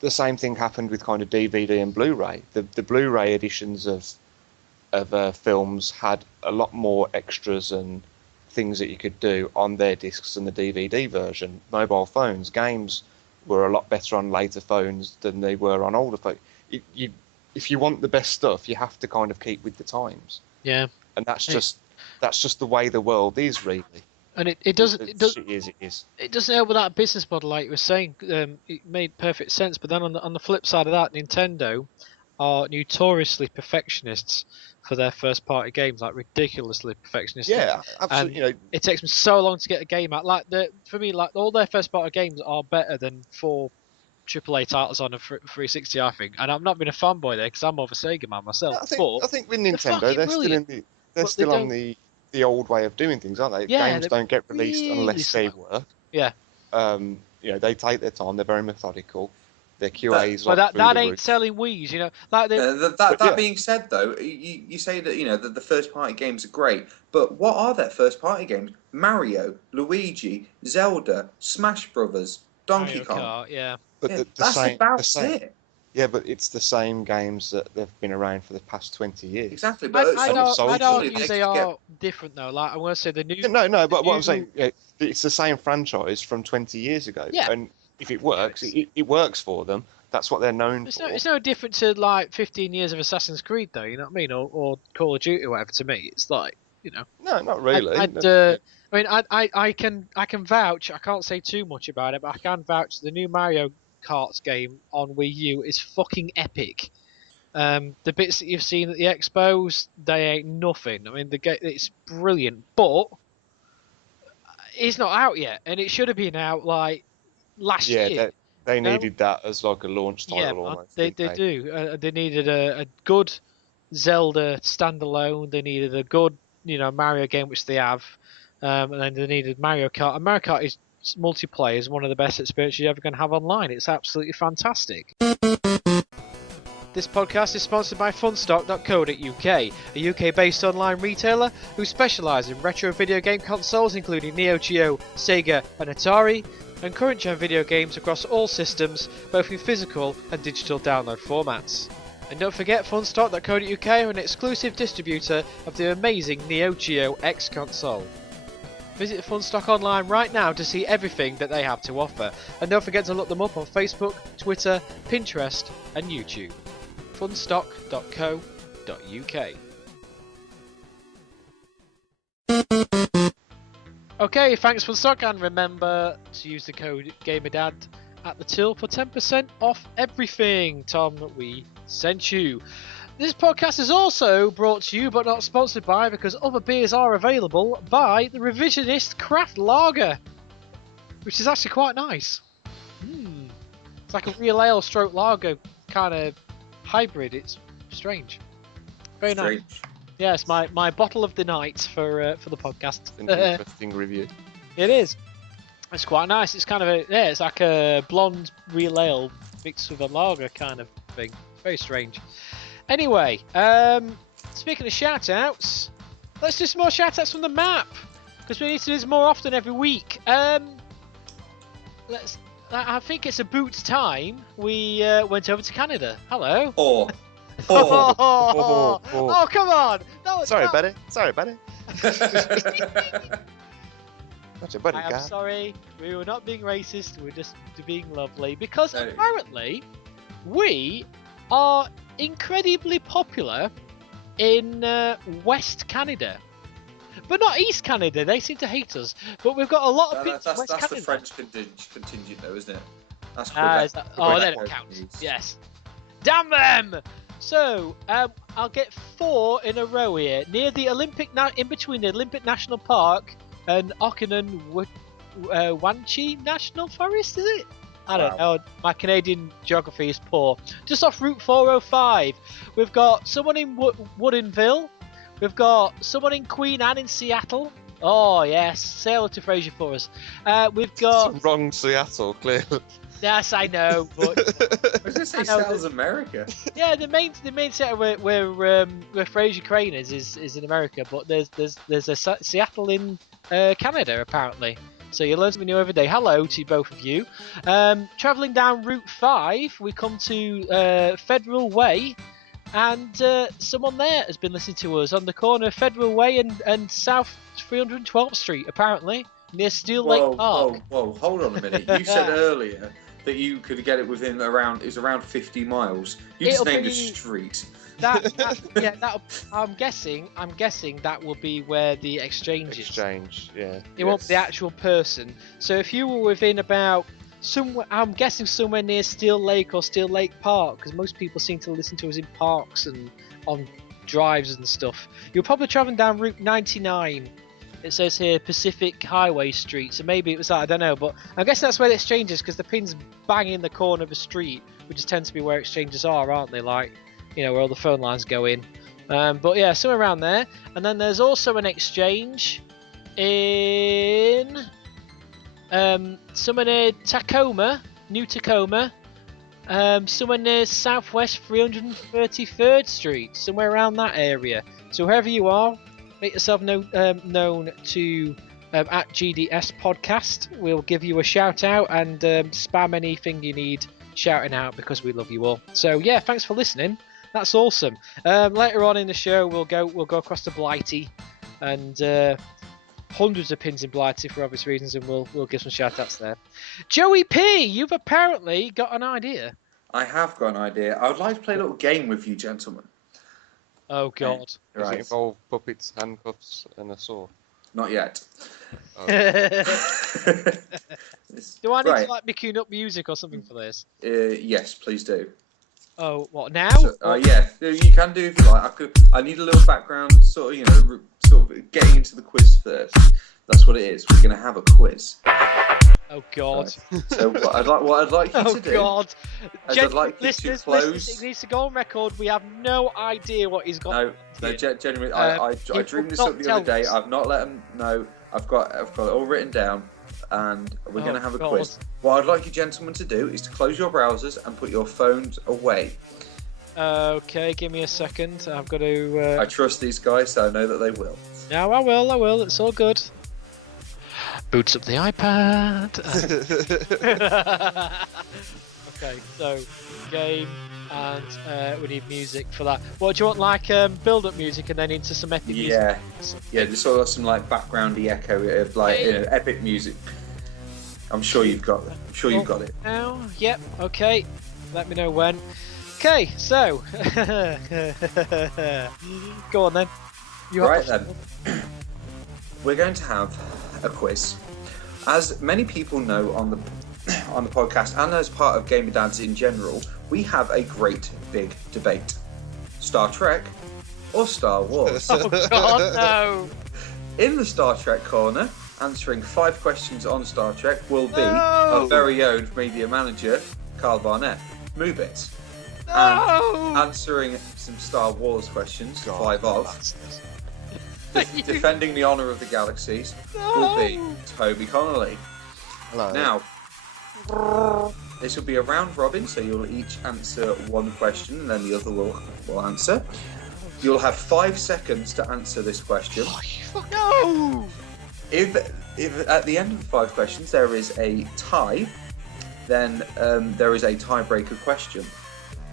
The same thing happened with kind of DVD and Blu-ray. The Blu-ray editions of films had a lot more extras and things that you could do on their discs than the DVD version. Mobile phones, games were a lot better on later phones than they were on older phones. If you want the best stuff, you have to kind of keep with the times. Yeah. And that's just the way the world is, really. And it doesn't help with that business model, like you were saying. It made perfect sense, but then on the flip side of that, Nintendo are notoriously perfectionists for their first party games, like ridiculously perfectionistic. Yeah, absolutely. And it takes them so long to get a game out. For me, all their first party games are better than 4 AAA titles on a 360, I think. And I've not been a fanboy there because I'm more of a Sega man myself. I think with Nintendo, they're still on the old way of doing things, aren't they? Yeah, games don't get released really unless they slow. work. Yeah. They take their time. They're very methodical. Their QA's But like that through the ain't roof. selling Wii's, you know. Like That yeah. being said, though, you say that the first party games are great, but what are their first party games? Mario, Luigi, Zelda, Smash Brothers, Donkey Mario Kong. Kart, yeah. But Yeah, the that's same, about it. Yeah, but it's the same games that they've been around for the past 20 years. Exactly, but at And have sold I'd surely argue they they could get. are different though. Like I'm gonna say the No, but what I'm new saying, yeah, it's the same franchise from 20 years ago. yeah. And if it works, it works for them. That's what they're known for. It's no different to like 15 years of Assassin's Creed though. You know what I mean? Or Call of Duty or whatever. To me, it's like you know. No, not really. I can vouch. I can't say too much about it, but I can vouch. The new Mario Kart game on Wii U is fucking epic. The bits that you've seen at the expos, they ain't nothing. I mean, the game it's brilliant, but it's not out yet, and it should have been out like last Yeah, year. they No? needed that as like a launch Yeah, title man, almost. they didn't do. They needed a good Zelda standalone. They needed a good Mario game, which they have, and then they needed Mario Kart. And Mario Kart is multiplayer is one of the best experiences you're ever going to have online. It's absolutely fantastic. This podcast is sponsored by Funstock.co.uk, a UK-based online retailer who specialise in retro video game consoles including Neo Geo, Sega and Atari, and current-gen video games across all systems, both in physical and digital download formats. And don't forget Funstock.co.uk are an exclusive distributor of the amazing Neo Geo X console. Visit Funstock online right now to see everything that they have to offer, and don't forget to look them up on Facebook, Twitter, Pinterest and YouTube. Funstock.co.uk. Okay, thanks Funstock, and remember to use the code GamerDad at the till for 10% off everything, Tom, that we sent you. This podcast is also brought to you, but not sponsored by, because other beers are available, by the Revisionist Craft Lager, which is actually quite nice. It's like a real ale stroke lager kind of hybrid. It's strange. Very nice. Yes, my bottle of the night for the podcast. An interesting review. It is. It's quite nice. It's kind of it's like a blonde real ale mixed with a lager kind of thing. Very strange. Anyway, speaking of shout-outs, let's do some more shout-outs from the map, because we need to do this more often every week. I think it's about time we went over to Canada. Hello. Oh, come on! Sorry, buddy. Not your buddy, I am guy. sorry. We were not being racist. We were just being lovely, because apparently we are incredibly popular in West Canada, but not East Canada. They seem to hate us. But we've got a lot of people in West Canada. That's the French contingent, though, isn't it? That's they don't count. Yes. Damn them! So I'll get 4 in a row here, near the in between the Olympic National Park and Okanagan-Wanchi National Forest. Is it? I don't know. My Canadian geography is poor. Just off Route 405, we've got someone in Woodinville. We've got someone in Queen Anne in Seattle. Oh yes, say hello to Fraser for us. We've got It's wrong Seattle, clearly. Yes, I know, but I was going to say Seattle's America. Yeah, the main center where Fraser Crane is in America, but there's a Seattle in Canada apparently. So you learn something new every day. Hello to both of you. Travelling down Route 5, we come to Federal Way, and someone there has been listening to us on the corner of Federal Way and South 312th Street, apparently, near Steel Lake Park. Whoa, hold on a minute. You said earlier that you could get it within around 50 miles. You just named a street. I'm guessing that will be where the exchange is. Yeah. It won't be the actual person. So if you were within about somewhere, I'm guessing somewhere near Steel Lake or Steel Lake Park, because most people seem to listen to us in parks and on drives and stuff. You're probably traveling down Route 99. It says here Pacific Highway Street, so maybe it was that, I don't know, but I guess that's where the exchange is, because the pin's bang in the corner of a street, which tends to be where exchanges are, aren't they? Like, where all the phone lines go in. But yeah, somewhere around there. And then there's also an exchange in somewhere near Tacoma, New Tacoma, somewhere near Southwest 333rd Street, somewhere around that area. So wherever you are, make yourself known to at GDS Podcast. We'll give you a shout out and spam anything you need shouting out because we love you all. So yeah, thanks for listening. That's awesome. Later on in the show, we'll go across to Blighty and hundreds of pins in Blighty for obvious reasons, and we'll give some shout outs there. JoeyP, you've apparently got an idea. I have got an idea. I would like to play a little game with you, gentlemen. Oh God! Does it involve puppets, handcuffs, and a saw? Not yet. Oh. Do I need to like be queuing up music or something for this? Yes, please do. Oh, what now? So, yeah, you can do if you like. I need a little background, sort of getting into the quiz first. That's what it is. We're going to have a quiz. Oh God! Right. So what I'd like you to do. Oh God! I'd like you to close. It needs to go on record. We have no idea what he's got. No, genuinely, I dreamed this up the other day. I've not let him know. I've got it all written down, and we're going to have a quiz. What I'd like you gentlemen to do is to close your browsers and put your phones away. Okay, give me a second. I've got to. I trust these guys, so I know that they will. No, I will. It's all good. Boots up the iPad. Okay, so game, and we need music for that. What do you want, like build-up music and then into some epic music? Yeah, just sort of some like backgroundy echo, like epic music. I'm sure you've got it. You've got it. Now, yep. Okay, let me know when. Okay, so go on then. Then. We're going to have a quiz. As many people know on the podcast and as part of Gamer Dads in general, we have a great big debate. Star Trek or Star Wars? Oh God, no! In the Star Trek corner, answering 5 questions on Star Trek will be our very own media manager, Carl Barnett, Moobits. And answering some Star Wars questions, 5 of. Defending the honour of the galaxies will be Toby Connolly. Hello. Now, this will be a round robin, so you'll each answer 1 question and then the other will answer. You'll have 5 seconds to answer this question. No! If at the end of the 5 questions there is a tie, then there is a tiebreaker question.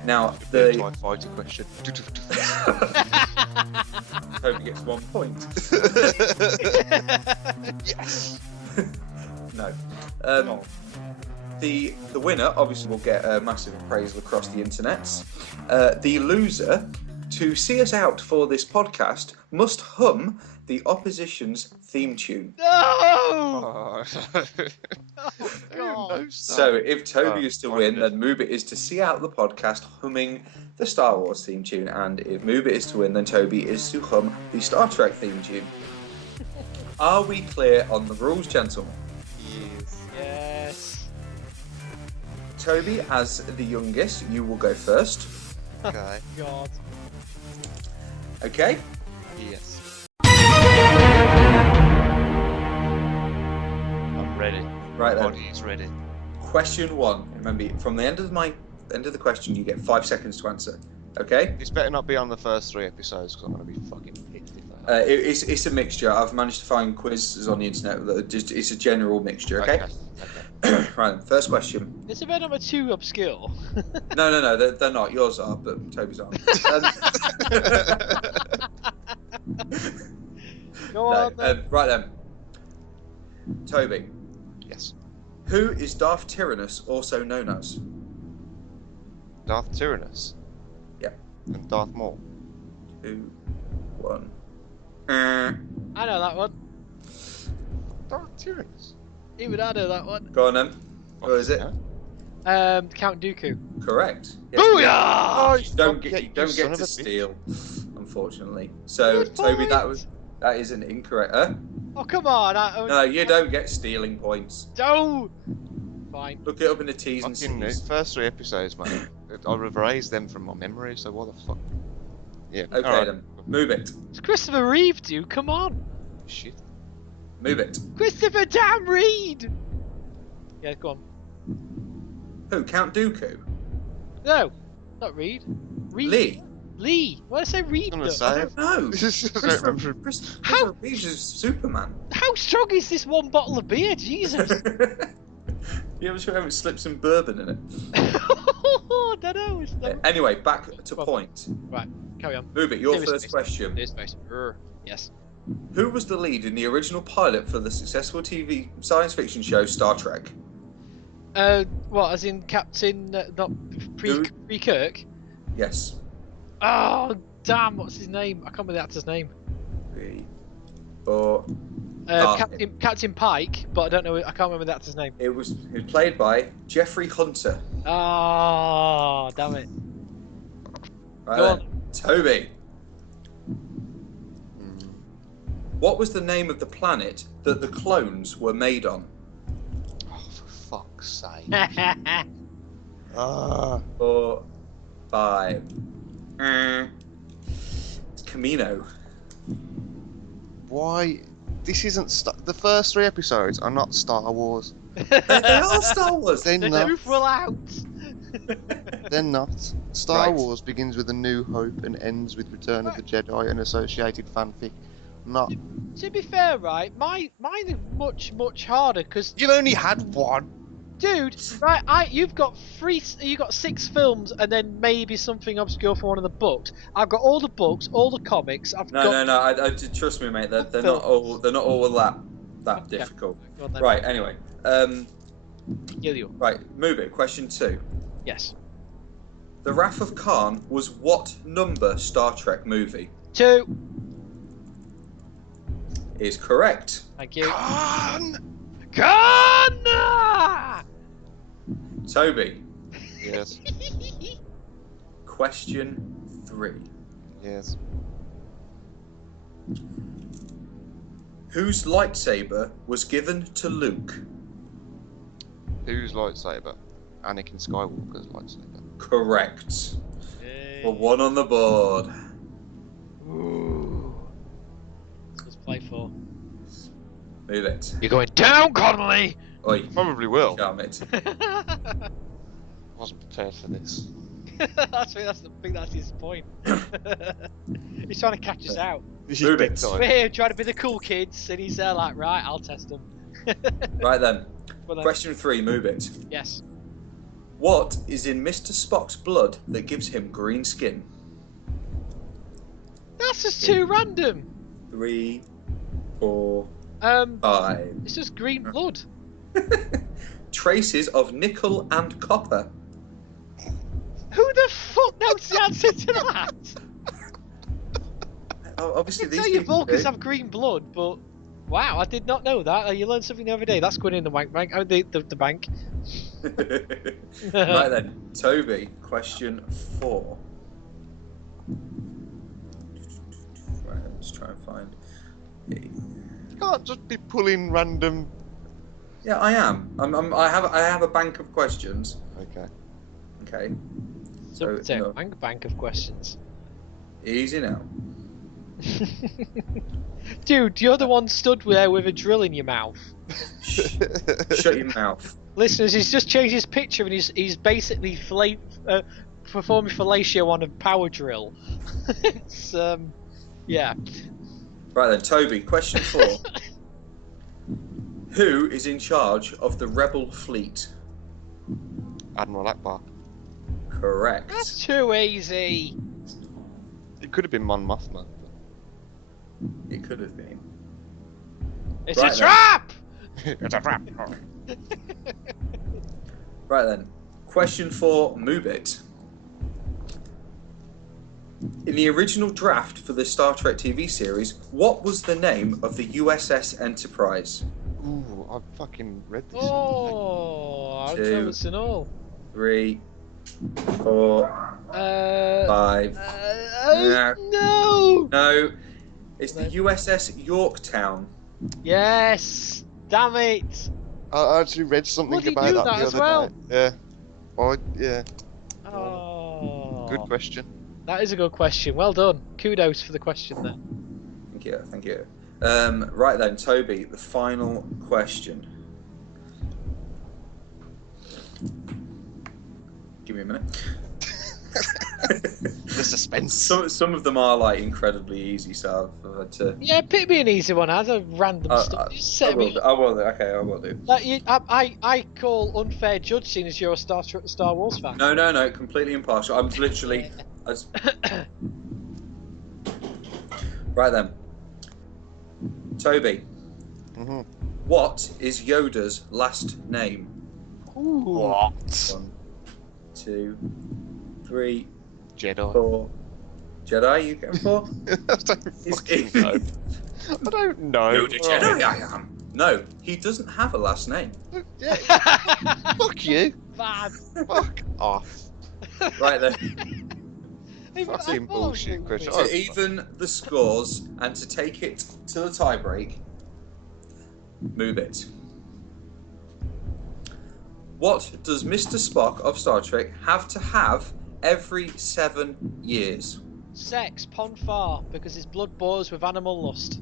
Now, the fighting question. Toby gets 1 point. Yes. No. The winner obviously will get a massive appraisal across the internets. The loser, to see us out for this podcast, must hum the opposition's theme tune. No! Oh, God. So if Toby is to win, then Moobit is to see out the podcast humming the Star Wars theme tune, and if Moobit is to win, then Toby is to hum the Star Trek theme tune. Are we clear on the rules, gentlemen? Yes. Toby, as the youngest, you will go first. Okay. God. Okay? Yes. I'm ready. Right then. Body is ready. Question 1. Remember, from the end of the question, you get 5 seconds to answer. Okay? This better not be on the first 3 episodes because I'm going to be fucking pissed if that. It's a mixture. I've managed to find quizzes on the internet that it's a general mixture. Okay. Right. First question. Is it number 2 obscure? No. They're not. Yours are, but Toby's aren't. Go on. Then. Right then. Toby. Yes. Who is Darth Tyrannus also known as? Darth Tyrannus. Yeah. And Darth Maul. 2, 1. I know that one. Darth Tyrannus. Even I know that one. Go on then. What is it? Count Dooku. Correct. Yes, Booyah! you don't get to steal, unfortunately. So Good Toby, point. that is an incorrect. Huh? Oh come on! No, you don't get stealing points. No. Fine. Look it up in the T's and Fucking C's. first 3 episodes, man. I revised them from my memory, so what the fuck? Yeah. Okay alright. then, move it. It's Christopher Reeve, dude. Come on. Shit. Move it. Christopher damn Reed. Yeah, go on. Who? Count Dooku? No, not Reed. Reed. Lee. Lee. Why did I say Reed? I'm gonna though? say I it. don't- No. Christopher Christopher Reeves is Superman. How strong is this one bottle of beer? Jesus. You ever sure it slipped some bourbon in it? I don't know. It's not... Anyway, back to Go on. point. Right, carry on. Move it. Your Serious first face. question. Serious face. Yes. Who was the lead in the original pilot for the successful TV science fiction show Star Trek? What? As in Captain? Not pre Kirk. Yes. Oh damn! What's his name? I can't remember the actor's name. 3, 4. Captain Pike, but I don't know. I can't remember the actor's name. It was played by Jeffrey Hunter. Ah, damn it. Right Go then. on. Toby. What was the name of the planet that the clones were made on? Oh, for fuck's sake. 4, 5. It's Camino. Why? This isn't the first 3 episodes are not Star Wars. They are Star Wars. They're The not. roof will out. They're not. Star Right. Wars begins with A New Hope and ends with Return of the Jedi and associated fanfic. Not. To be fair, right, mine is much harder because, You've only had one. dude, right, you've got 6 films and then maybe something obscure for one of the books. I've got all the books, all the comics. No. I trust me, mate. They're not all that difficult. Go on then. Right. Anyway. You. Right. Move it. Question 2. Yes. The Wrath of Khan was what number Star Trek movie? 2. Is correct. Thank you. Khan! Toby. Yes. Question 3. Yes. Whose lightsaber was given to Luke? Whose lightsaber? Anakin Skywalker's lightsaber. Correct. Yay. For 1 on the board. Ooh. Let's play for. Move it. You're going down, Connolly. Oi. Probably will. Damn it. I wasn't prepared for this. I think that's his point. He's trying to catch us out. This Move big it. time. We're here trying to be the cool kids, and he's there like, right, I'll test them. Right then. Well, then, Question 3. Move it. yes. What is in Mr. Spock's blood that gives him green skin? That's just too random. 3, 4, 5. It's just green blood. Traces of nickel and copper. Who the fuck knows the answer to that? Obviously, I these can tell you people Vulcans do. have green blood, but wow, I did not know that. You learn something every day. That's going in the bank. Oh, the bank. Right then, Toby. Question 4. Right, let's try and find. You can't just be pulling random. Yeah, I am. I have a bank of questions. Okay. Okay. So, no. bank of questions. Easy now. Dude, you're the one stood there with a drill in your mouth. Shut your mouth. Listeners, he's just changed his picture and he's basically performing fellatio on a power drill. It's yeah. Right then, Toby. Question 4. Who is in charge of the rebel fleet? Admiral Akbar. Correct. That's too easy. It could have been Mon Mothma. It could have been. It's Right a then. trap! It's a trap. Right then. Question 4. Move it. In the original draft for the Star Trek TV series, what was the name of the USS Enterprise? Ooh, I fucking read this. Oh, I'm 2, close to know. 3, 4, 5. No! No, it's the USS Yorktown. Yes! Damn it! I actually read something Bloody about knew that that the as other well. day. Yeah. Oh, yeah. Oh. Good question. That is a good question. Well done. Kudos for the question there. Thank you, thank you. Right then, Toby, the final question. Give me a minute. The suspense. Some of them are like incredibly easy, so I've had to. Yeah, pick me an easy one. As a random stuff. Just I set will. me. I will. Okay, I will do. Like I call unfair judge, seeing as you're a Star Wars fan. No, completely impartial. I'm literally. Right then, Toby. Mm-hmm. What is Yoda's last name? Ooh. What? 1, 2, 3, Jedi. 4. Jedi, you going 4? I don't fucking know. I don't know. Yoda Jedi, I am. No, he doesn't have a last name. Yeah. Fuck you. Bad. Fuck off. Right then. Fucking bullshit question. To even the scores and to take it to the tiebreak, move it. What does Mr. Spock of Star Trek have to have every 7 years? Sex, pon farr, because his blood boils with animal lust.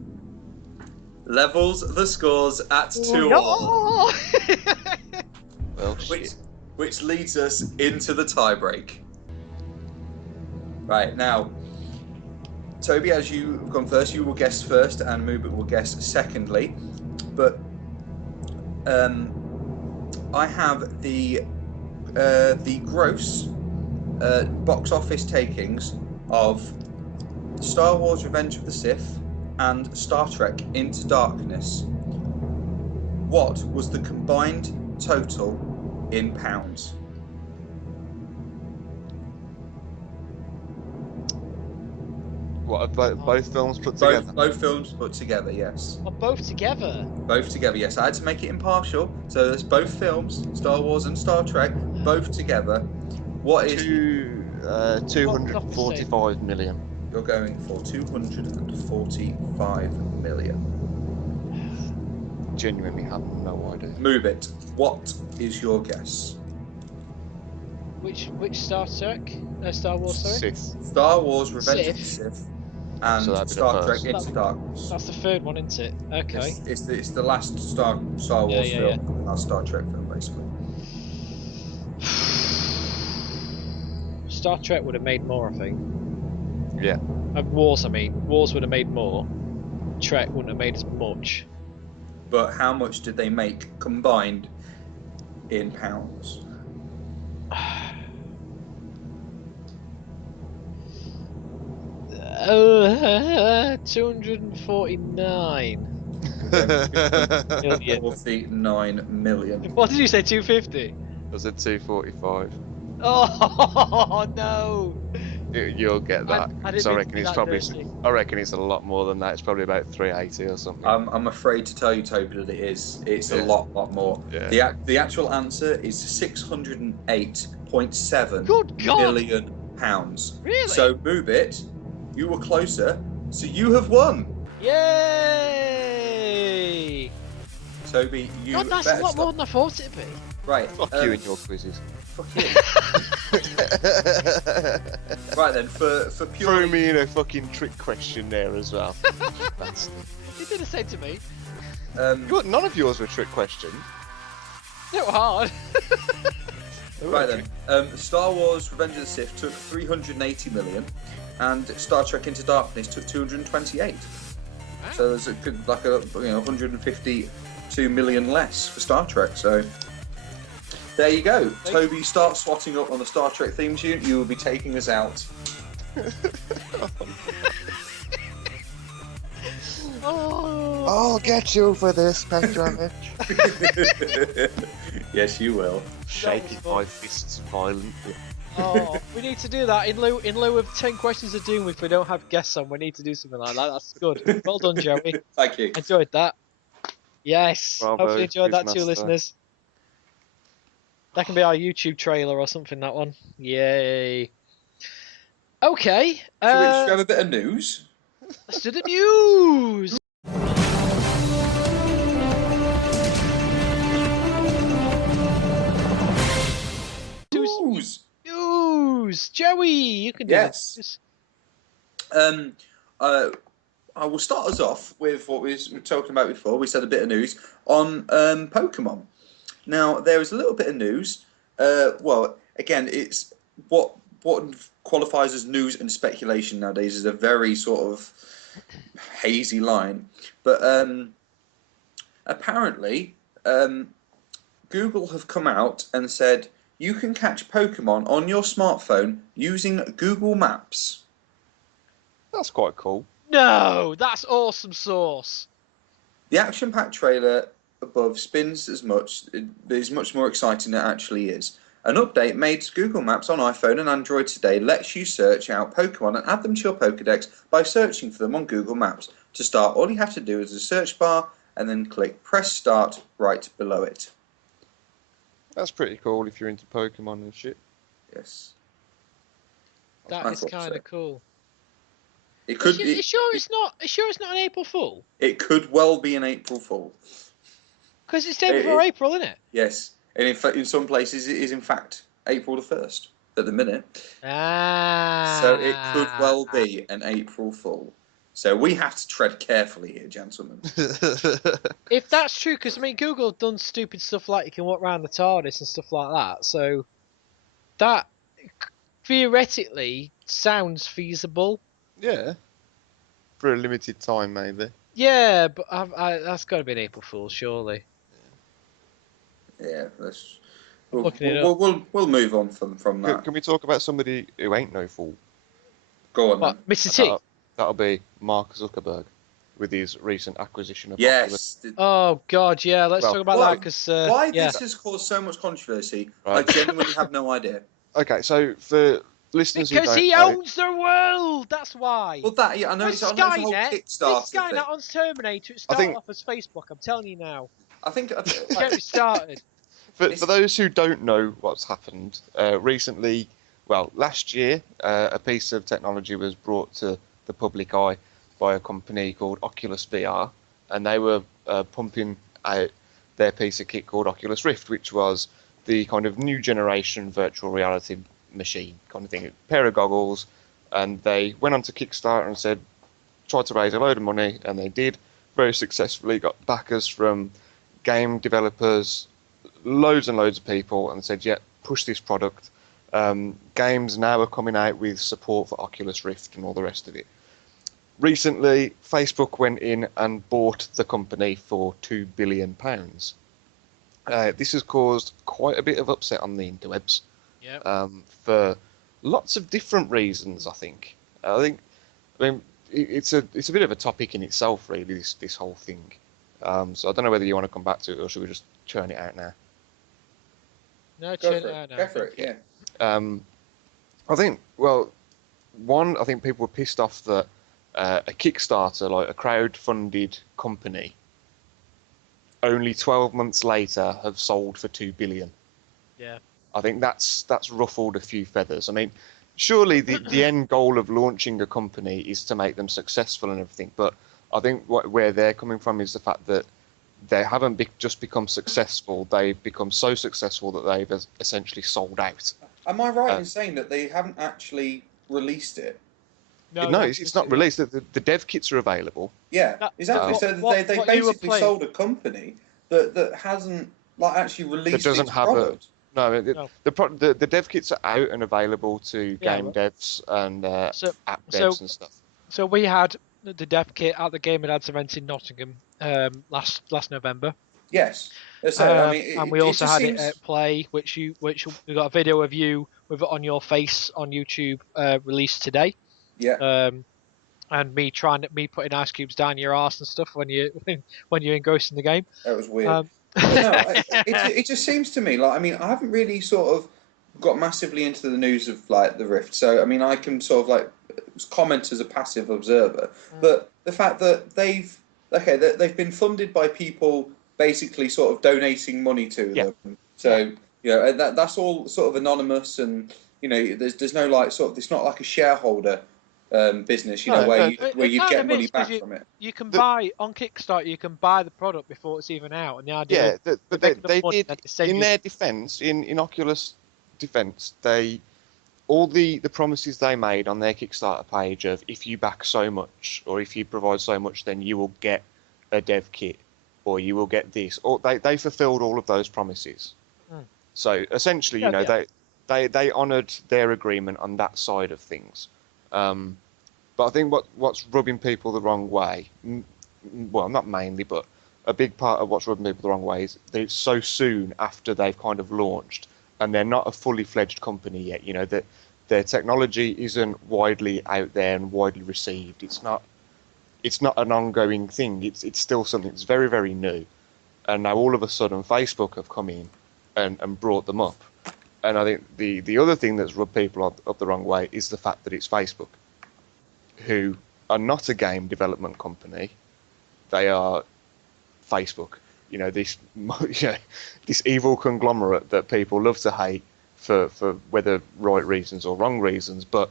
Levels the scores at 2-all. No! Well, shit. Which leads us into the tiebreak. Right, now, Toby, as you've gone first, you will guess first, and Moobit will guess secondly. But I have the gross box office takings of Star Wars: Revenge of the Sith and Star Trek Into Darkness. What was the combined total in pounds? What, both films put together? Both films put together, yes. Oh, both together? Both together, yes. I had to make it impartial, so there's both films, Star Wars and Star Trek, both together. What is... 245 million. You're going for 245 million. Genuinely have no idea. Move it. What is your guess? Which Star Trek? Star Wars, sorry? Sith. Star Wars: Revenge of the Sith. Sith and So that'd be the Star Trek first. Into Darkness. That's the third one, isn't it? Okay. It's the last Star Wars film, the last Star Trek film, basically. Star Trek would have made more, I think. Yeah. Wars, I mean. Wars would have made more. Trek wouldn't have made as much. But how much did they make combined in pounds? 249 million. 49 million. What did you say? 250? I said 245. Oh no! You'll get that. I didn't So I mean reckon to be it's that probably. dirty. I reckon it's a lot more than that. It's probably about 380 or something. I'm afraid to tell you, Toby, that it is. It's a lot more. Yeah. The actual answer is 608.7 Good God! million pounds. Really? So move it. You were closer. So you have won. Yay! Toby, you God, that's a better lot stop. more than I thought it'd be. Right. Fuck you and your quizzes. Fuck you. Right then, for Threw purely me in a fucking trick question there as well. Bastard. You did the same to me. None of yours were trick questions. They were hard. right then, Star Wars: Revenge of the Sith took 380 million, and Star Trek Into Darkness took 228. Wow. So there's a good, 152 million less for Star Trek. So there you go. Toby, start swatting up on the Star Trek theme tune. You will be taking us out. Oh. I'll get you for this, Petrovich. Yes, you will. Shaking my fists violently. Oh, we need to do that in lieu of 10 questions of doom. If we don't have guests on, we need to do something like that. That's good. Well done, Joey. Thank you. Enjoyed that. Yes. Bravo, Hopefully you enjoyed that too, Quizmaster. listeners. That can be our YouTube trailer or something. That one. Yay. Okay. Should we have a bit of news? Let's do the news. News. Joey, you can do Yes. this. I will start us off with what we were talking about before. We said a bit of news on Pokemon. Now, there is a little bit of news. Well, again, it's what what qualifies as news and speculation nowadays is a very sort of hazy line. But apparently, Google have come out and said you can catch Pokemon on your smartphone using Google Maps. That's quite cool. No, that's awesome sauce. The action-packed trailer above spins as much. It is much more exciting than it actually is. An update made to Google Maps on iPhone and Android today lets you search out Pokemon and add them to your Pokédex by searching for them on Google Maps. To start, all you have to do is a search bar and then click Press Start right below it. That's pretty cool if you're into Pokemon and shit. Yes. That is kind of cool. It could. Are you sure it's not? Are you sure it's not an April Fool? It could well be an April Fool. Because it's day before April, isn't it? Yes, and in fact, in some places, it is in fact April the 1st at the minute. So it could well be an April Fool. So we have to tread carefully here, gentlemen. If that's true, because I mean, Google have done stupid stuff like you can walk around the TARDIS and stuff like that. So that theoretically sounds feasible. Yeah. For a limited time, maybe. Yeah, but that's got to be an April Fool, surely. Yeah, we'll move on from that. Can we talk about somebody who ain't no fool? Go on, what, then. Mr. T? That'll be Mark Zuckerberg with his recent acquisition of Yes. Oh God, yeah. Let's talk about that because why this has caused so much controversy, right. I genuinely have no idea. Okay, so for listeners because who don't he know, owns the world. That's why. Well, I know it's a whole Kickstarter thing. Skynet on Terminator. It started off as Facebook. I'm telling you now. Get me started. For those who don't know what's happened, recently, well, last year, a piece of technology was brought to the public eye by a company called Oculus VR, and they were pumping out their piece of kit called Oculus Rift, which was the kind of new generation virtual reality machine kind of thing, a pair of goggles, and they went onto Kickstarter and said, tried to raise a load of money, and they did very successfully, got backers from game developers, loads and loads of people, and said, yeah, push this product. Games now are coming out with support for Oculus Rift and all the rest of it. Recently, Facebook went in and bought the company for £2 billion. This has caused quite a bit of upset on the interwebs. Yep. For lots of different reasons, I think. I mean, it's a bit of a topic in itself, really, this whole thing. So I don't know whether you want to come back to it, or should we just churn it out now? No, churn it out now. Go for it, yeah. I think, well, I think people were pissed off that a Kickstarter, like a crowd-funded company, only 12 months later have sold for $2 billion. Yeah. I think that's ruffled a few feathers. I mean, surely the end goal of launching a company is to make them successful and everything, but I think where they're coming from is the fact that they haven't just become successful, they've become so successful that they've essentially sold out. Am I right in saying that they haven't actually released it? No, it's not released. The dev kits are available. Yeah, exactly. So they basically sold a company that hasn't actually released its product. The dev kits are out and available to game devs and app devs and stuff. So we had the dev kit at the Gamer Dads event in Nottingham last November. Yes. So, and we also had it at Play, which we got a video of you with it on your face on YouTube released today. Yeah. And me putting ice cubes down your arse and stuff when you're engrossed in the game. That was weird. It just seems to me I haven't really sort of got massively into the news of the Rift, so I can sort of comment as a passive observer. But the fact that they've been funded by people basically sort of donating money to them, so that's all sort of anonymous, and there's no it's not like a shareholder business, where you get money back from it. You can buy on Kickstarter. You can buy the product before it's even out, and the idea. Yeah, but they did. In their defence, in Oculus' defence, all the promises they made on their Kickstarter page of if you back so much or if you provide so much, then you will get a dev kit or you will get this. Or they fulfilled all of those promises. So essentially, they they honoured their agreement on that side of things. But I think what's rubbing people the wrong way, well, not mainly, but a big part of what's rubbing people the wrong way is that it's so soon after they've kind of launched, and they're not a fully fledged company yet. You know, that their technology isn't widely out there and widely received. It's not an ongoing thing. It's still something that's very, very new. And now all of a sudden Facebook have come in and brought them up. And I think the other thing that's rubbed people up the wrong way is the fact that it's Facebook, who are not a game development company. They are Facebook. You know, this this evil conglomerate that people love to hate for whether right reasons or wrong reasons. But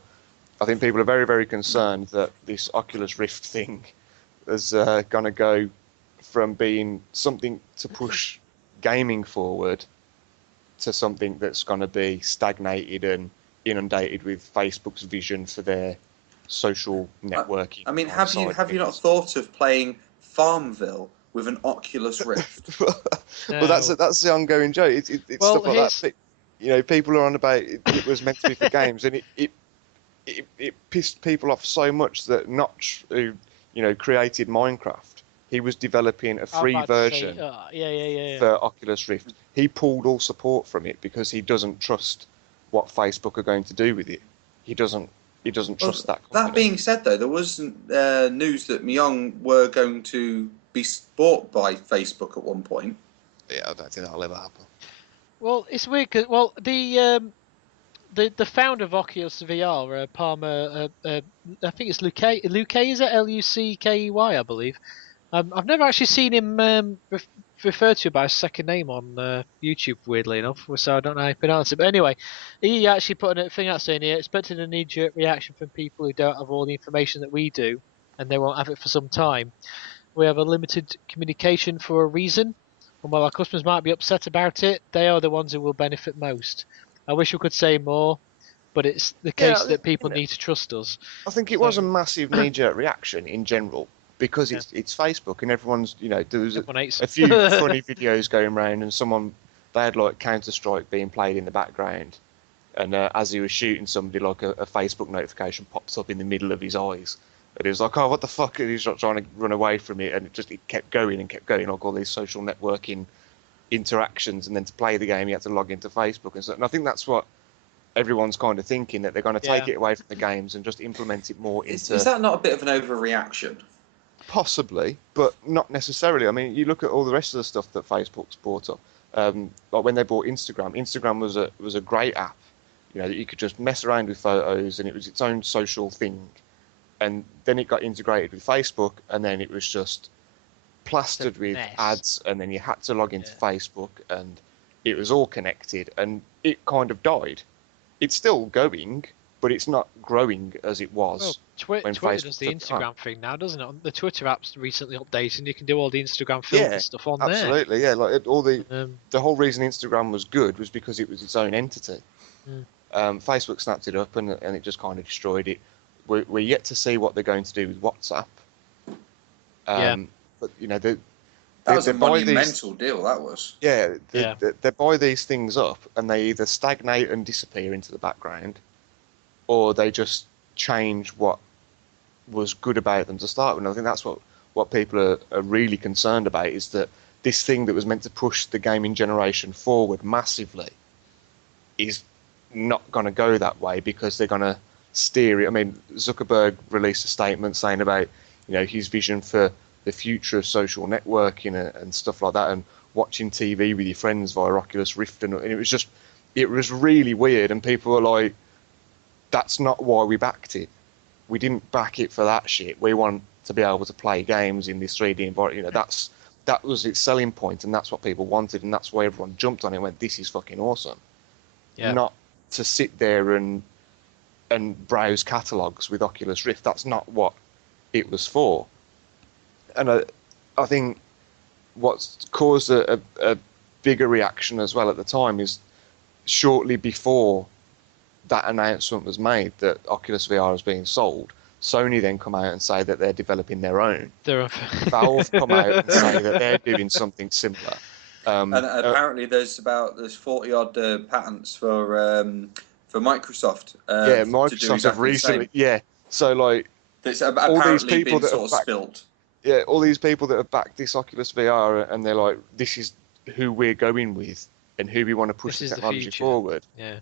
I think people are very, very concerned that this Oculus Rift thing is going to go from being something to push gaming forward to something that's going to be stagnated and inundated with Facebook's vision for their social networking. I mean, have you not thought of playing Farmville with an Oculus Rift? Well, that's the ongoing joke. It's stuff like that. You know, people are on about it was meant to be for games, and it pissed people off so much that Notch, who created Minecraft, he was developing a free version for Oculus Rift. He pulled all support from it because he doesn't trust what Facebook are going to do with it. He doesn't trust that company. That being said, though, there was news that Myung were going to be bought by Facebook at one point. Yeah, I don't think that'll ever happen. Well, it's weird because the founder of Oculus VR, Palmer, I think it's Luke, is it Luckey, I believe. I've never actually seen him referred to by his second name on YouTube, weirdly enough, so I don't know how to pronounce it. But anyway, he actually put a thing out saying he expected a knee-jerk reaction from people who don't have all the information that we do, and they won't have it for some time. We have a limited communication for a reason, and while our customers might be upset about it, they are the ones who will benefit most. I wish we could say more, but it's the case that people need to trust us. I think it was a massive knee-jerk reaction in general, because it's Facebook and everyone's, there was a few funny videos going around, and they had like Counter-Strike being played in the background, and as he was shooting somebody, like a Facebook notification pops up in the middle of his eyes, and he was like, oh, what the fuck, and he's trying to run away from it, and it kept going and kept going, like all these social networking interactions, and then to play the game you had to log into Facebook and stuff. And I think that's what everyone's kind of thinking, that they're going to take it away from the games and just implement it more into... Is that not a bit of an overreaction? Possibly, but not necessarily. I mean, you look at all the rest of the stuff that Facebook's bought up. Like when they bought Instagram. Instagram was a great app, that you could just mess around with photos, and it was its own social thing. And then it got integrated with Facebook, and then it was just plastered with ads, and then you had to log into Facebook, and it was all connected, and it kind of died. It's still going, but it's not growing as it was. Well, Twitter does the Instagram thing now, doesn't it? The Twitter app's recently updated, and you can do all the Instagram filter stuff on there. Absolutely, yeah. Like the whole reason Instagram was good was because it was its own entity. Facebook snapped it up, and it just kind of destroyed it. We're yet to see what they're going to do with WhatsApp. But that was a monumental deal. That was. Yeah, they buy these things up, and they either stagnate and disappear into the background, or they just change what was good about them to start with. And I think that's what people are really concerned about, is that this thing that was meant to push the gaming generation forward massively is not going to go that way, because they're going to steer it. I mean, Zuckerberg released a statement saying about his vision for the future of social networking and stuff like that, and watching TV with your friends via Oculus Rift, and it was really weird, and people were like, that's not why we backed it. We didn't back it for that shit. We want to be able to play games in this 3D environment. That was its selling point, and that's what people wanted, and that's why everyone jumped on it and went, this is fucking awesome. Yeah. Not to sit there and browse catalogues with Oculus Rift. That's not what it was for. And I think what's caused a bigger reaction as well at the time is, shortly before that announcement was made that Oculus VR is being sold, Sony then come out and say that they're developing their own. Valve come out and say that they're doing something similar. Um, And apparently there's 40 odd patents for Microsoft yeah, to do Microsoft have exactly the recently, same. yeah. So like That's all these apparently people been that sort have of backed, spilt. yeah, all these people that have backed this Oculus VR, and they're like, this is who we're going with and who we want to push This the is the technology future. forward, Yeah.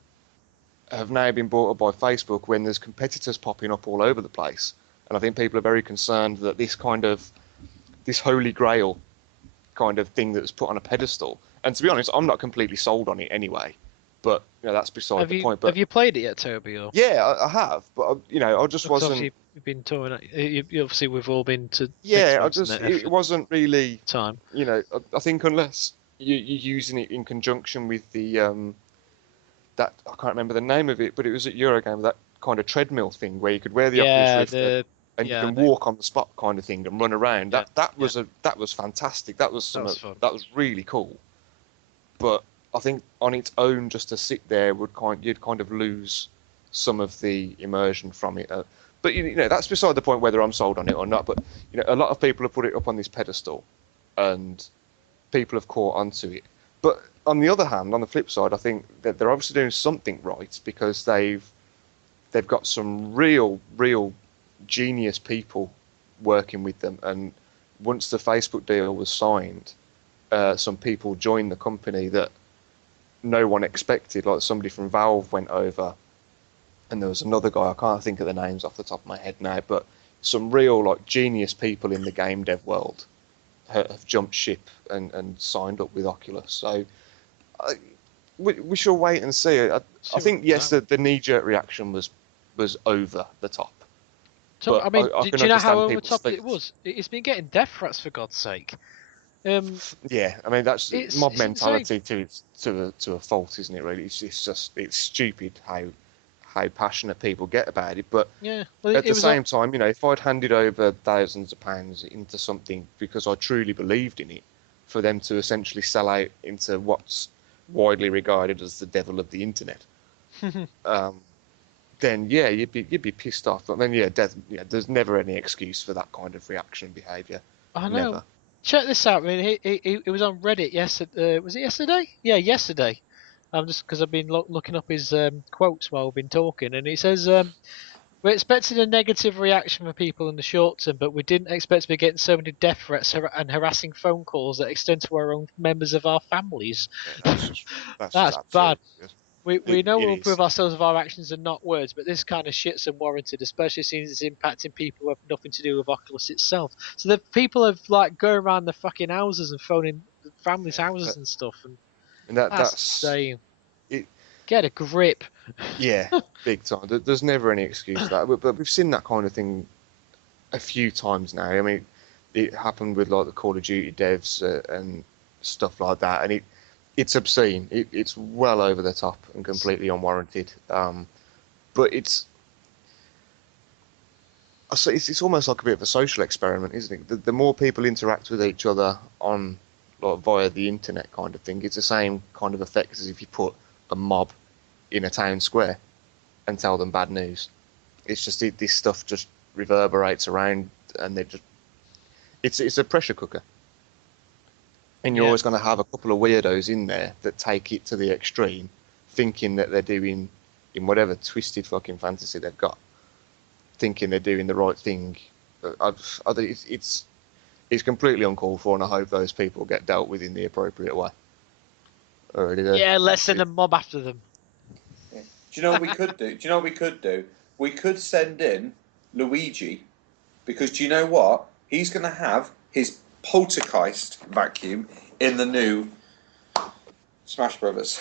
have now been bought up by Facebook when there's competitors popping up all over the place. And I think people are very concerned that this holy grail kind of thing that's put on a pedestal. And to be honest, I'm not completely sold on it anyway. But that's beside the point. But Have you played it yet, Toby? Or yeah, I have. But I just because wasn't. obviously you've been touring. Obviously we've all been to Yeah, I Xbox just and it wasn't really. time. I think unless you're using it in conjunction with that I can't remember the name of it, but it was at Eurogame, that kind of treadmill thing where you could wear the Oculus Yeah, Rift and you I can know. walk on the spot kind of thing and run around. Yeah, That was fantastic. That was that was fun. that was really cool. But I think on its own, just to sit there you'd kind of lose some of the immersion from it. But that's beside the point whether I'm sold on it or not. But a lot of people have put it up on this pedestal, and people have caught onto it. But on the other hand, on the flip side, I think that they're obviously doing something right because they've got some real genius people working with them. And once the Facebook deal was signed, some people joined the company that no one expected. Like somebody from Valve went over, and there was another guy, I can't think of the names off the top of my head now, but some real like genius people in the game dev world have jumped ship and signed up with Oculus. So we shall wait and see. I think yes, the knee-jerk reaction was over the top. So But I mean, I do can you know how understand over the people's top it feet. was? It's been getting death threats for God's sake. Yeah, I mean that's mob It's insane. mentality to a fault, isn't it? Really, it's stupid how passionate people get about it. But Yeah. Well, at it the was. same time, if I'd handed over thousands of pounds into something because I truly believed in it, for them to essentially sell out into what's widely regarded as the devil of the internet, then yeah, you'd be pissed off. But then there's never any excuse for that kind of reaction and behaviour. I know. Never. Check this out. I mean, it was on Reddit yesterday. Was it yesterday? Yeah, yesterday. I'm just because I've been looking up his quotes while we've been talking, and he says, "We expected a negative reaction from people in the short term, but we didn't expect to be getting so many death threats and harassing phone calls that extend to our own members of our families." Yeah, that's just That's bad. absolutely good. We know It we'll is. prove ourselves with our actions and not words, but this kind of shit's unwarranted, especially since it's impacting people who have nothing to do with Oculus itself. So the people have like going around the fucking houses and phoning families' Yeah, houses and stuff, and and that's that's insane. it. Get a grip. Yeah, big time. There's never any excuse for that. But we've seen that kind of thing a few times now. I mean, it happened with like the Call of Duty devs and stuff like that, and it's obscene. It's well over the top and completely unwarranted. But I say it's almost like a bit of a social experiment, isn't it? The more people interact with each other on like via the internet kind of thing, it's the same kind of effect as if you put a mob in a town square and tell them bad news. It's just this stuff just reverberates around, and it's a pressure cooker, and you're Yeah. always going to have a couple of weirdos in there that take it to the extreme, thinking that they're doing in whatever twisted fucking fantasy they've got, thinking they're doing the right thing. It's completely uncalled for, and I hope those people get dealt with in the appropriate way. I really do. Yeah, let's send a mob after them. Yeah. Do you know what we could do? Do you know what we could do? We could send in Luigi, because do you know what? He's going to have his poltergeist vacuum in the new Smash Brothers.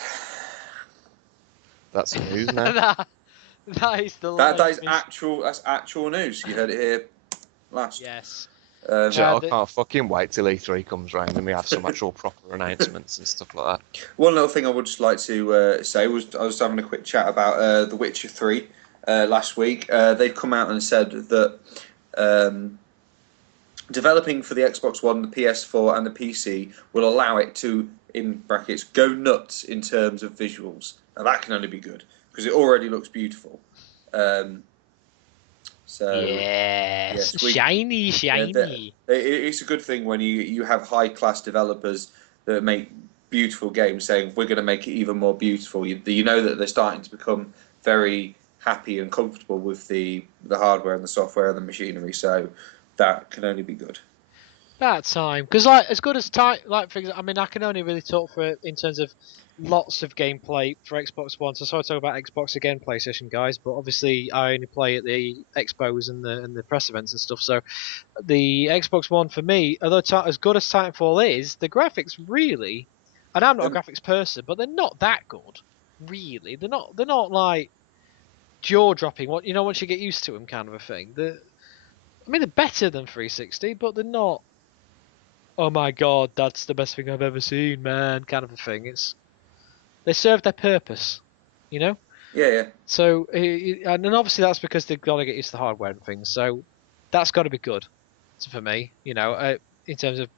That's news now. That is the That life. is actual. That's actual news. You heard it here last. Yes. I can't fucking wait till E3 comes round and we have some actual proper announcements and stuff like that. One little thing I would just like to say was I was having a quick chat about The Witcher 3 last week. They've come out and said that developing for the Xbox One, the PS4 and the PC will allow it to, in brackets, go nuts in terms of visuals. Now that can only be good because it already looks beautiful. Yes, shiny. it's a good thing when you have high class developers that make beautiful games saying we're going to make it even more beautiful. You know that they're starting to become very happy and comfortable with the hardware and the software and the machinery. So that can only be good. About time, because like as good as time, like for example, I mean, I can only really talk for in terms of lots of gameplay for Xbox One. So sorry to talk about Xbox again, PlayStation guys, but obviously I only play at the expos and the press events and stuff. So the Xbox One for me, although as good as Titanfall is, the graphics really, and I'm not a graphics person, but they're not that good, really. They're not like jaw dropping. What once you get used to them, kind of a thing. I mean, they're better than 360, but they're not. Oh my god, that's the best thing I've ever seen, man, kind of a thing. They serve their purpose, you know. Yeah. So and obviously that's because they've got to get used to the hardware and things. So that's got to be good for me, in terms of.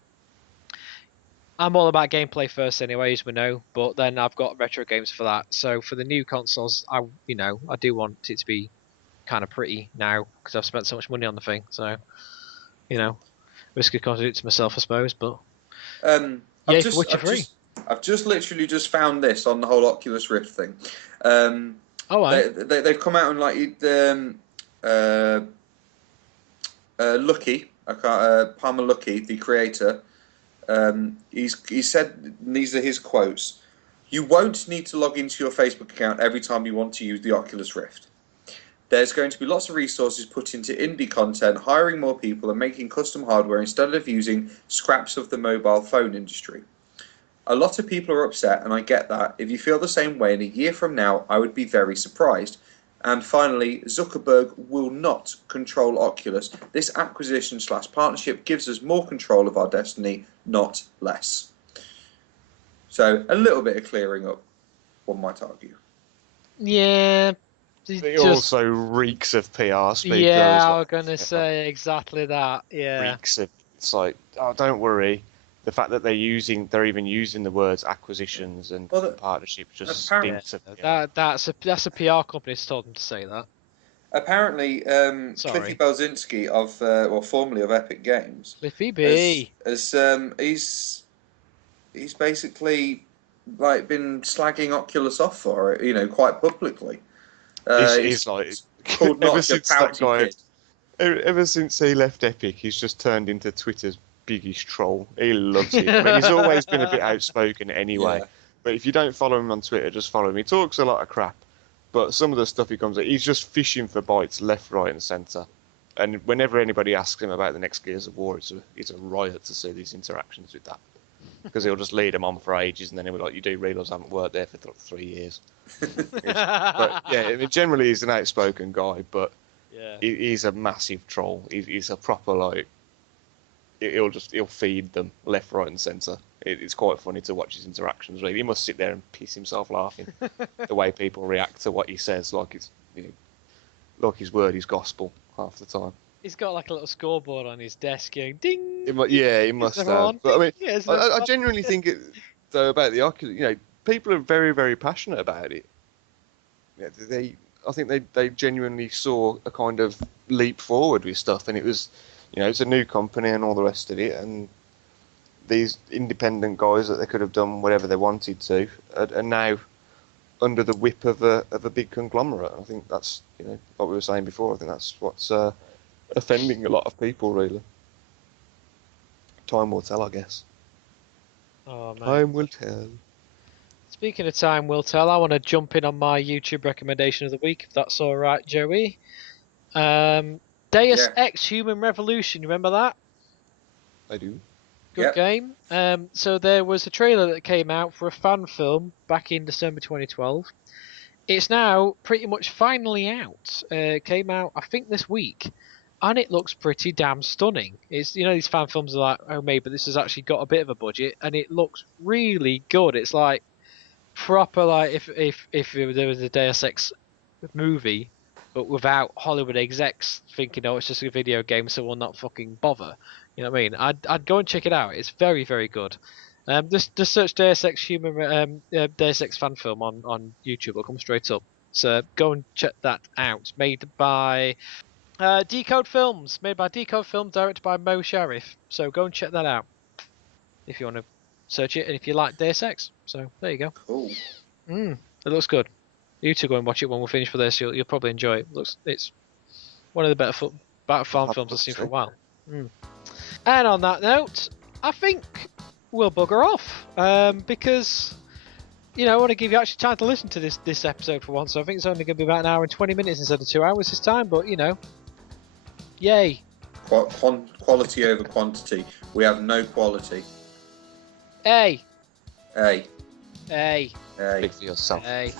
I'm all about gameplay first, anyways, we know. But then I've got retro games for that. So for the new consoles, I do want it to be kind of pretty now because I've spent so much money on the thing. So, risk of contradict to myself, I suppose. But I've for Witcher 3. I've just literally just found this on the whole Oculus Rift thing. They've come out and Lucky, Palmer Lucky, the creator. He said, these are his quotes: "You won't need to log into your Facebook account every time you want to use the Oculus Rift. There's going to be lots of resources put into indie content, hiring more people, and making custom hardware instead of using scraps of the mobile phone industry. A lot of people are upset, and I get that. If you feel the same way in a year from now, I would be very surprised. And finally, Zuckerberg will not control Oculus. This acquisition/partnership gives us more control of our destiny, not less." So a little bit of clearing up, one might argue. Yeah. It also reeks of PR speak. Yeah, I was gonna say exactly that. Yeah. Reeks of. It's like, oh, don't worry. The fact that they're even using the words acquisitions and partnerships just stinks of PR. That's a PR company that's told them to say that. Apparently, Cliffy Belzinski formerly of Epic Games, Cliffy B, he's basically been slagging Oculus off for it, quite publicly. He's like called not your pouty kid. Ever since he left Epic, he's just turned into Twitter's biggest troll. He loves it. I mean, he's always been a bit outspoken anyway. Yeah. But if you don't follow him on Twitter, just follow him. He talks a lot of crap, but some of the stuff he comes at, he's just fishing for bites left, right, and centre. And whenever anybody asks him about the next Gears of War, it's a riot to see these interactions with that. Because he'll just lead them on for ages, and then he'll be like, "You do realise I haven't worked there for 3 years." But yeah, I mean, generally he's an outspoken guy, but he's a massive troll. He's a proper he'll feed them left, right, and centre. It's quite funny to watch his interactions. Really, he must sit there and piss himself laughing the way people react to what he says, like it's like his word is gospel half the time. He's got like a little scoreboard on his desk going ding. He must have. But I mean, I genuinely think though about the Oculus, people are very, very passionate about it. I think they genuinely saw a kind of leap forward with stuff, and it was, it's a new company and all the rest of it, and these independent guys that they could have done whatever they wanted to, are now under the whip of a big conglomerate. I think that's, like we were saying before, I think that's what's offending a lot of people, really. Time will tell, I guess. Oh, man. Time will tell. Speaking of time will tell, I want to jump in on my YouTube recommendation of the week, if that's all right, Joey. Deus Ex Human Revolution, you remember that? I do. Good game. So there was a trailer that came out for a fan film back in December 2012. It's now pretty much finally out. Came out, I think, this week. And it looks pretty damn stunning. It's these fan films are like, oh, maybe this has actually got a bit of a budget, and it looks really good. It's like proper, like if there was a Deus Ex movie, but without Hollywood execs thinking, oh, it's just a video game, so we'll not fucking bother. You know what I mean? I'd go and check it out. It's very, very good. Just search Deus Ex Deus Ex fan film on YouTube. It'll come straight up. So go and check that out. Made by Decode Films, directed by Mo Sharif. So go and check that out if you want to search it, and if you like Deus Ex, so there you go. Cool. It looks good. You two go and watch it when we're finished for this. You'll probably enjoy it. It's one of the better farm films I've seen for a while. And on that note, I think we'll bugger off because I want to give you actually time to listen to this episode for once. So I think it's only going to be about an hour and 20 minutes instead of 2 hours this time. But yay! Quality over quantity. We have no quality. Hey. Hey. Hey. Hey. Speak for yourself. Hey.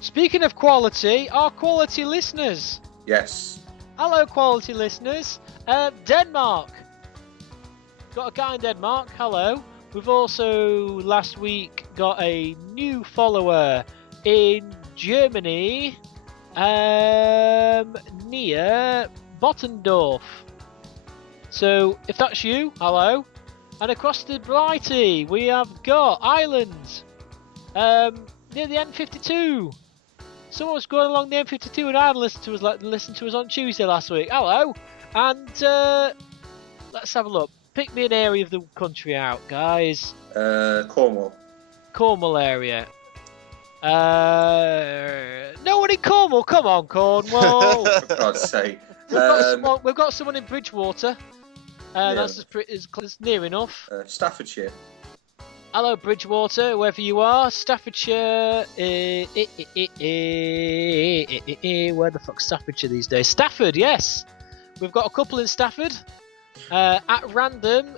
Speaking of quality, our quality listeners. Yes. Hello, quality listeners. Denmark. Got a guy in Denmark. Hello. We've also last week got a new follower in Germany, near Bottendorf. So if that's you, hello. And across the Blighty, we have got Ireland, near the N52. Someone was going along the N52 and I'd listened to us on Tuesday last week. Hello. And let's have a look. Pick me an area of the country out, guys. Cornwall. Cornwall area. No one in Cornwall. Come on, Cornwall. For God's sake. We've got someone in Bridgewater. Yeah. That's near enough. Staffordshire. Hello, Bridgewater, wherever you are. Staffordshire. Where the fuck's Staffordshire these days? Stafford, yes. We've got a couple in Stafford. At random,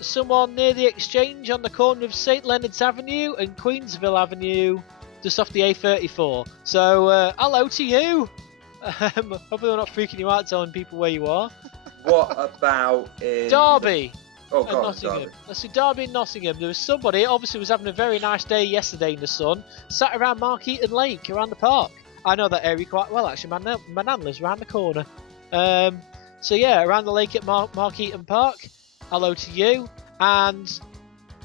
someone near the exchange on the corner of St Leonard's Avenue and Queensville Avenue, just off the A34. So, hello to you. Hopefully we're not freaking you out telling people where you are. What about in... Derby. Oh, God, Nottingham. Derby. Let's see, Derby and Nottingham. There was somebody, obviously was having a very nice day yesterday in the sun, sat around Mark Eaton Lake, around the park. I know that area quite well, actually. My nan lives around the corner. So yeah, around the lake at Mark Eaton Park. Hello to you. And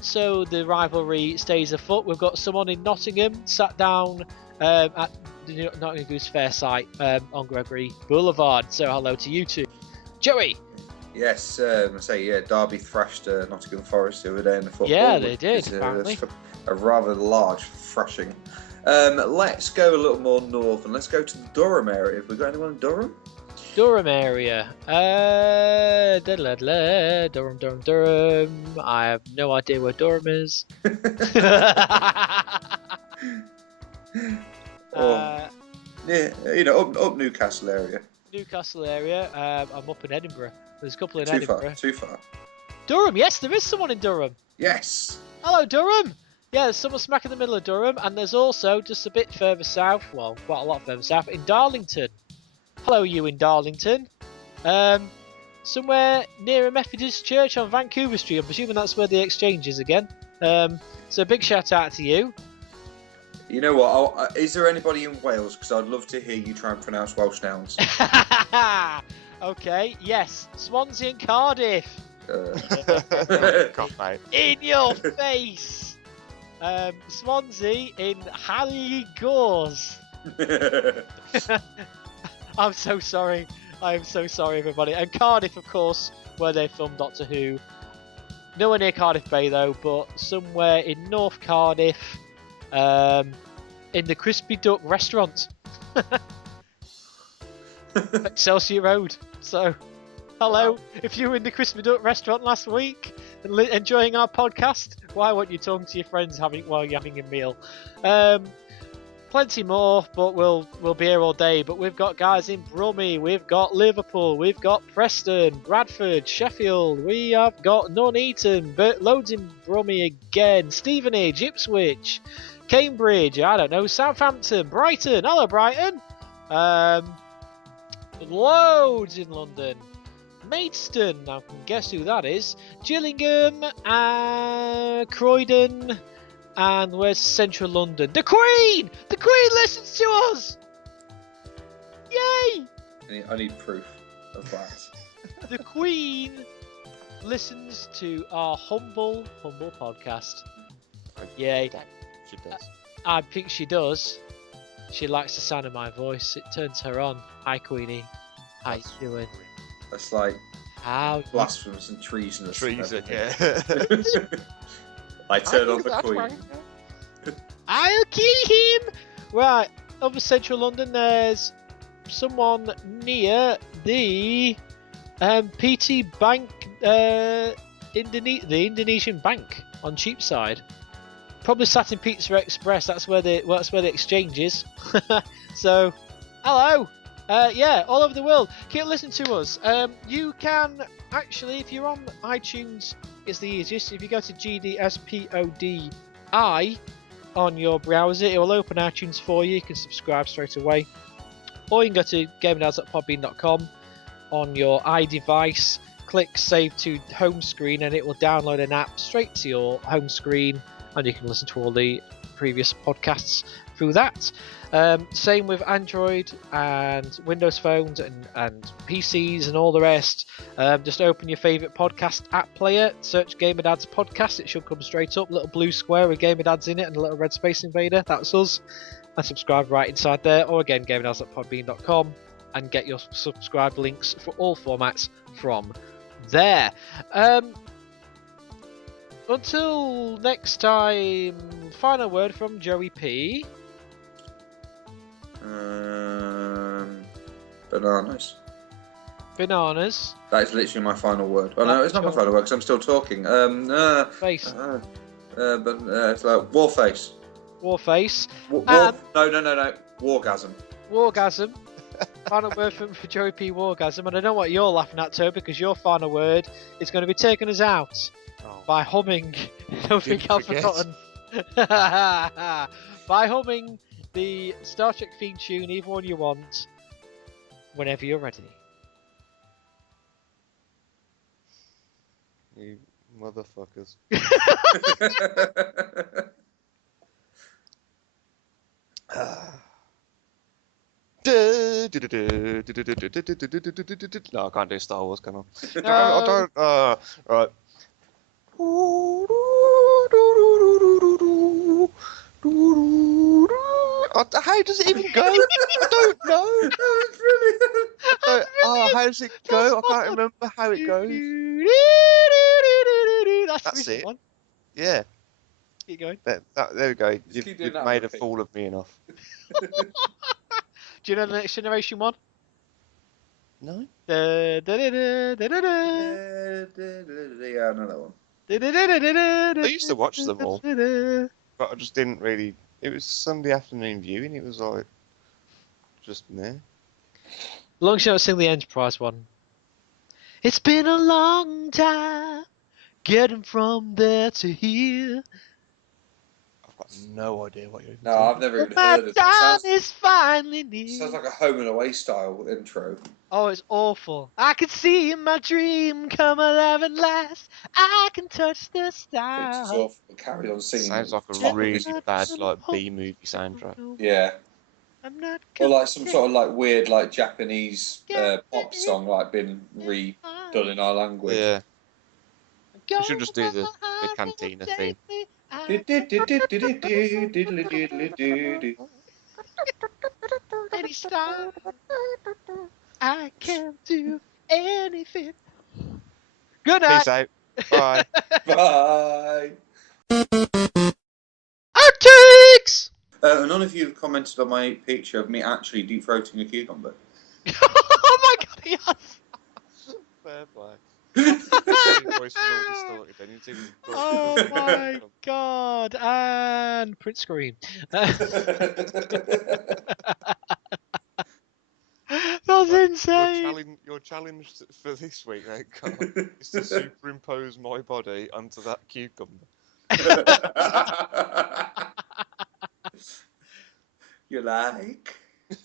so the rivalry stays afoot. We've got someone in Nottingham sat down at the Nottingham Goose Fair site on Gregory Boulevard. So hello to you two. Joey. Yes, Derby thrashed Nottingham Forest the other day in the football. Yeah, they did, apparently. A rather large thrashing. Let's go a little more north and let's go to the Durham area. Have we got anyone in Durham? Durham area. Durham. I have no idea where Durham is. Up Newcastle area. Newcastle area. I'm up in Edinburgh. There's a couple in Edinburgh. Too far. Durham. Yes, there is someone in Durham. Yes. Hello, Durham. Yeah, there's someone smack in the middle of Durham, and there's also just a bit further south. Well, quite a lot further south in Darlington. Hello, you in Darlington. Somewhere near a Methodist church on Vancouver Street. I'm presuming that's where the exchange is again. So big shout out to you. You know what? Is there anybody in Wales? Because I'd love to hear you try and pronounce Welsh nouns. Okay, yes. Swansea and Cardiff. God, mate. In your face. Swansea in Harry Gores. I'm so sorry. I'm so sorry, everybody. And Cardiff, of course, where they filmed Doctor Who. Nowhere near Cardiff Bay, though, but somewhere in North Cardiff, in the Crispy Duck restaurant. Excelsior Road. So, hello. Wow. If you were in the Crispy Duck restaurant last week and enjoying our podcast, why won't you talk to your friends while you're having a meal? Plenty more, but we'll be here all day. But we've got guys in Brummie, we've got Liverpool, we've got Preston, Bradford, Sheffield, we have got Nuneaton, but loads in Brummie again, Stevenage, Ipswich, Cambridge, I don't know, Southampton, Brighton. Hello, Brighton. Loads in London. Maidstone, now can guess who that is. Gillingham, Croydon. And where's Central London? The Queen! The Queen listens to us! Yay! I need proof of that. The Queen listens to our humble podcast. Yay. She does. I think she does. She likes the sound of my voice. It turns her on. Hi, Queenie. How you doing? That's like how blasphemous and treasonous. Treason, yeah. I turn on the Queen. I'll kill him! Right, over central London, there's someone near the PT Bank, the Indonesian bank on Cheapside. Probably sat in Pizza Express. That's where the exchange is. So, hello. Yeah, all over the world. Keep listening to us. You can actually, if you're on iTunes, it's the easiest. If you go to GDSPODI on your browser, it will open iTunes for you. You can subscribe straight away. Or you can go to gamerdads.podbean.com on your iDevice. Click Save to Home Screen, and it will download an app straight to your home screen, and you can listen to all the previous podcasts through that. Same with Android and Windows phones and PCs and all the rest. Just open your favourite podcast app player, search Gamer Dads Podcast, it should come straight up. Little blue square with Gamer Dads in it and a little red Space Invader, that's us. And subscribe right inside there, or again, gamerdads.podbean.com, and get your subscribe links for all formats from there. Until next time, final word from JoeyP. Bananas. Bananas. That is literally my final word. Oh no, it's not my final word because I'm still talking. Face. But it's like Warface. Warface. No. Wargasm. Wargasm. Final word from JoeyP, Wargasm. And I know what you're laughing at, Toby, because your final word is going to be taking us out by humming. Don't think I've forgotten. By humming the Star Trek theme tune, either one you want, whenever you're ready. You motherfuckers. No, I can't do Star Wars, can I? I don't. Right. How does it even go? I don't know. That was brilliant. How does it go? I can't remember how it goes. That's it. One. Yeah. Keep going. There we go. Just You've made a fool of me enough. Do you know the Next Generation one? No. Yeah, I know that one. I used to watch them all, but I just didn't really. It was Sunday afternoon viewing. It was like just there. Long as you don't sing the Enterprise one. It's been a long time getting from there to here. I've got no idea what you're. No, I've never even My heard of that. time is finally near. Sounds like a Home and Away style intro. Oh, it's awful. I can see my dream come alive at last. I can touch the It's stars. awful. Carry on singing. Sounds like Top a of really his- bad like B-movie soundtrack. Yeah. I'm not Or like some sort of like weird like Japanese pop song like been redone in our language. Yeah. We should just do the Cantina theme. Any star, I can do anything. Good night. Peace out. Bye. Bye. Outtakes. None of you have commented on my picture of me actually deep throating a cucumber. Oh my god, yes. Fair play. Your voice was all distorted then. You didn't even Oh my god. And print screen. That's insane. Your challenge for this week, God, is to superimpose my body onto that cucumber. You like?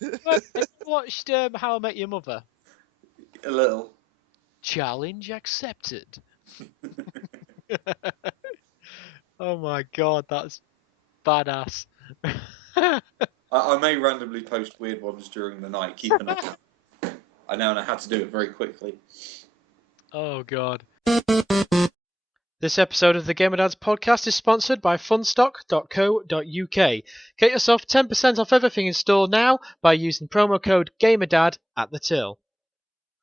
Have you watched How I Met Your Mother? A little. Challenge accepted. Oh my god, that's badass. I may randomly post weird ones during the night, keeping up. I know, and I had to do it very quickly. Oh god. This episode of the Gamer Dads podcast is sponsored by funstock.co.uk. Get yourself 10% off everything in store now by using promo code GAMERDAD at the till.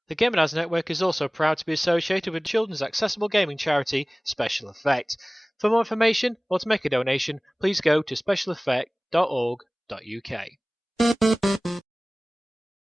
The Gamer Dads Network is also proud to be associated with children's accessible gaming charity Special Effect. For more information or to make a donation, please go to specialeffect.org.uk.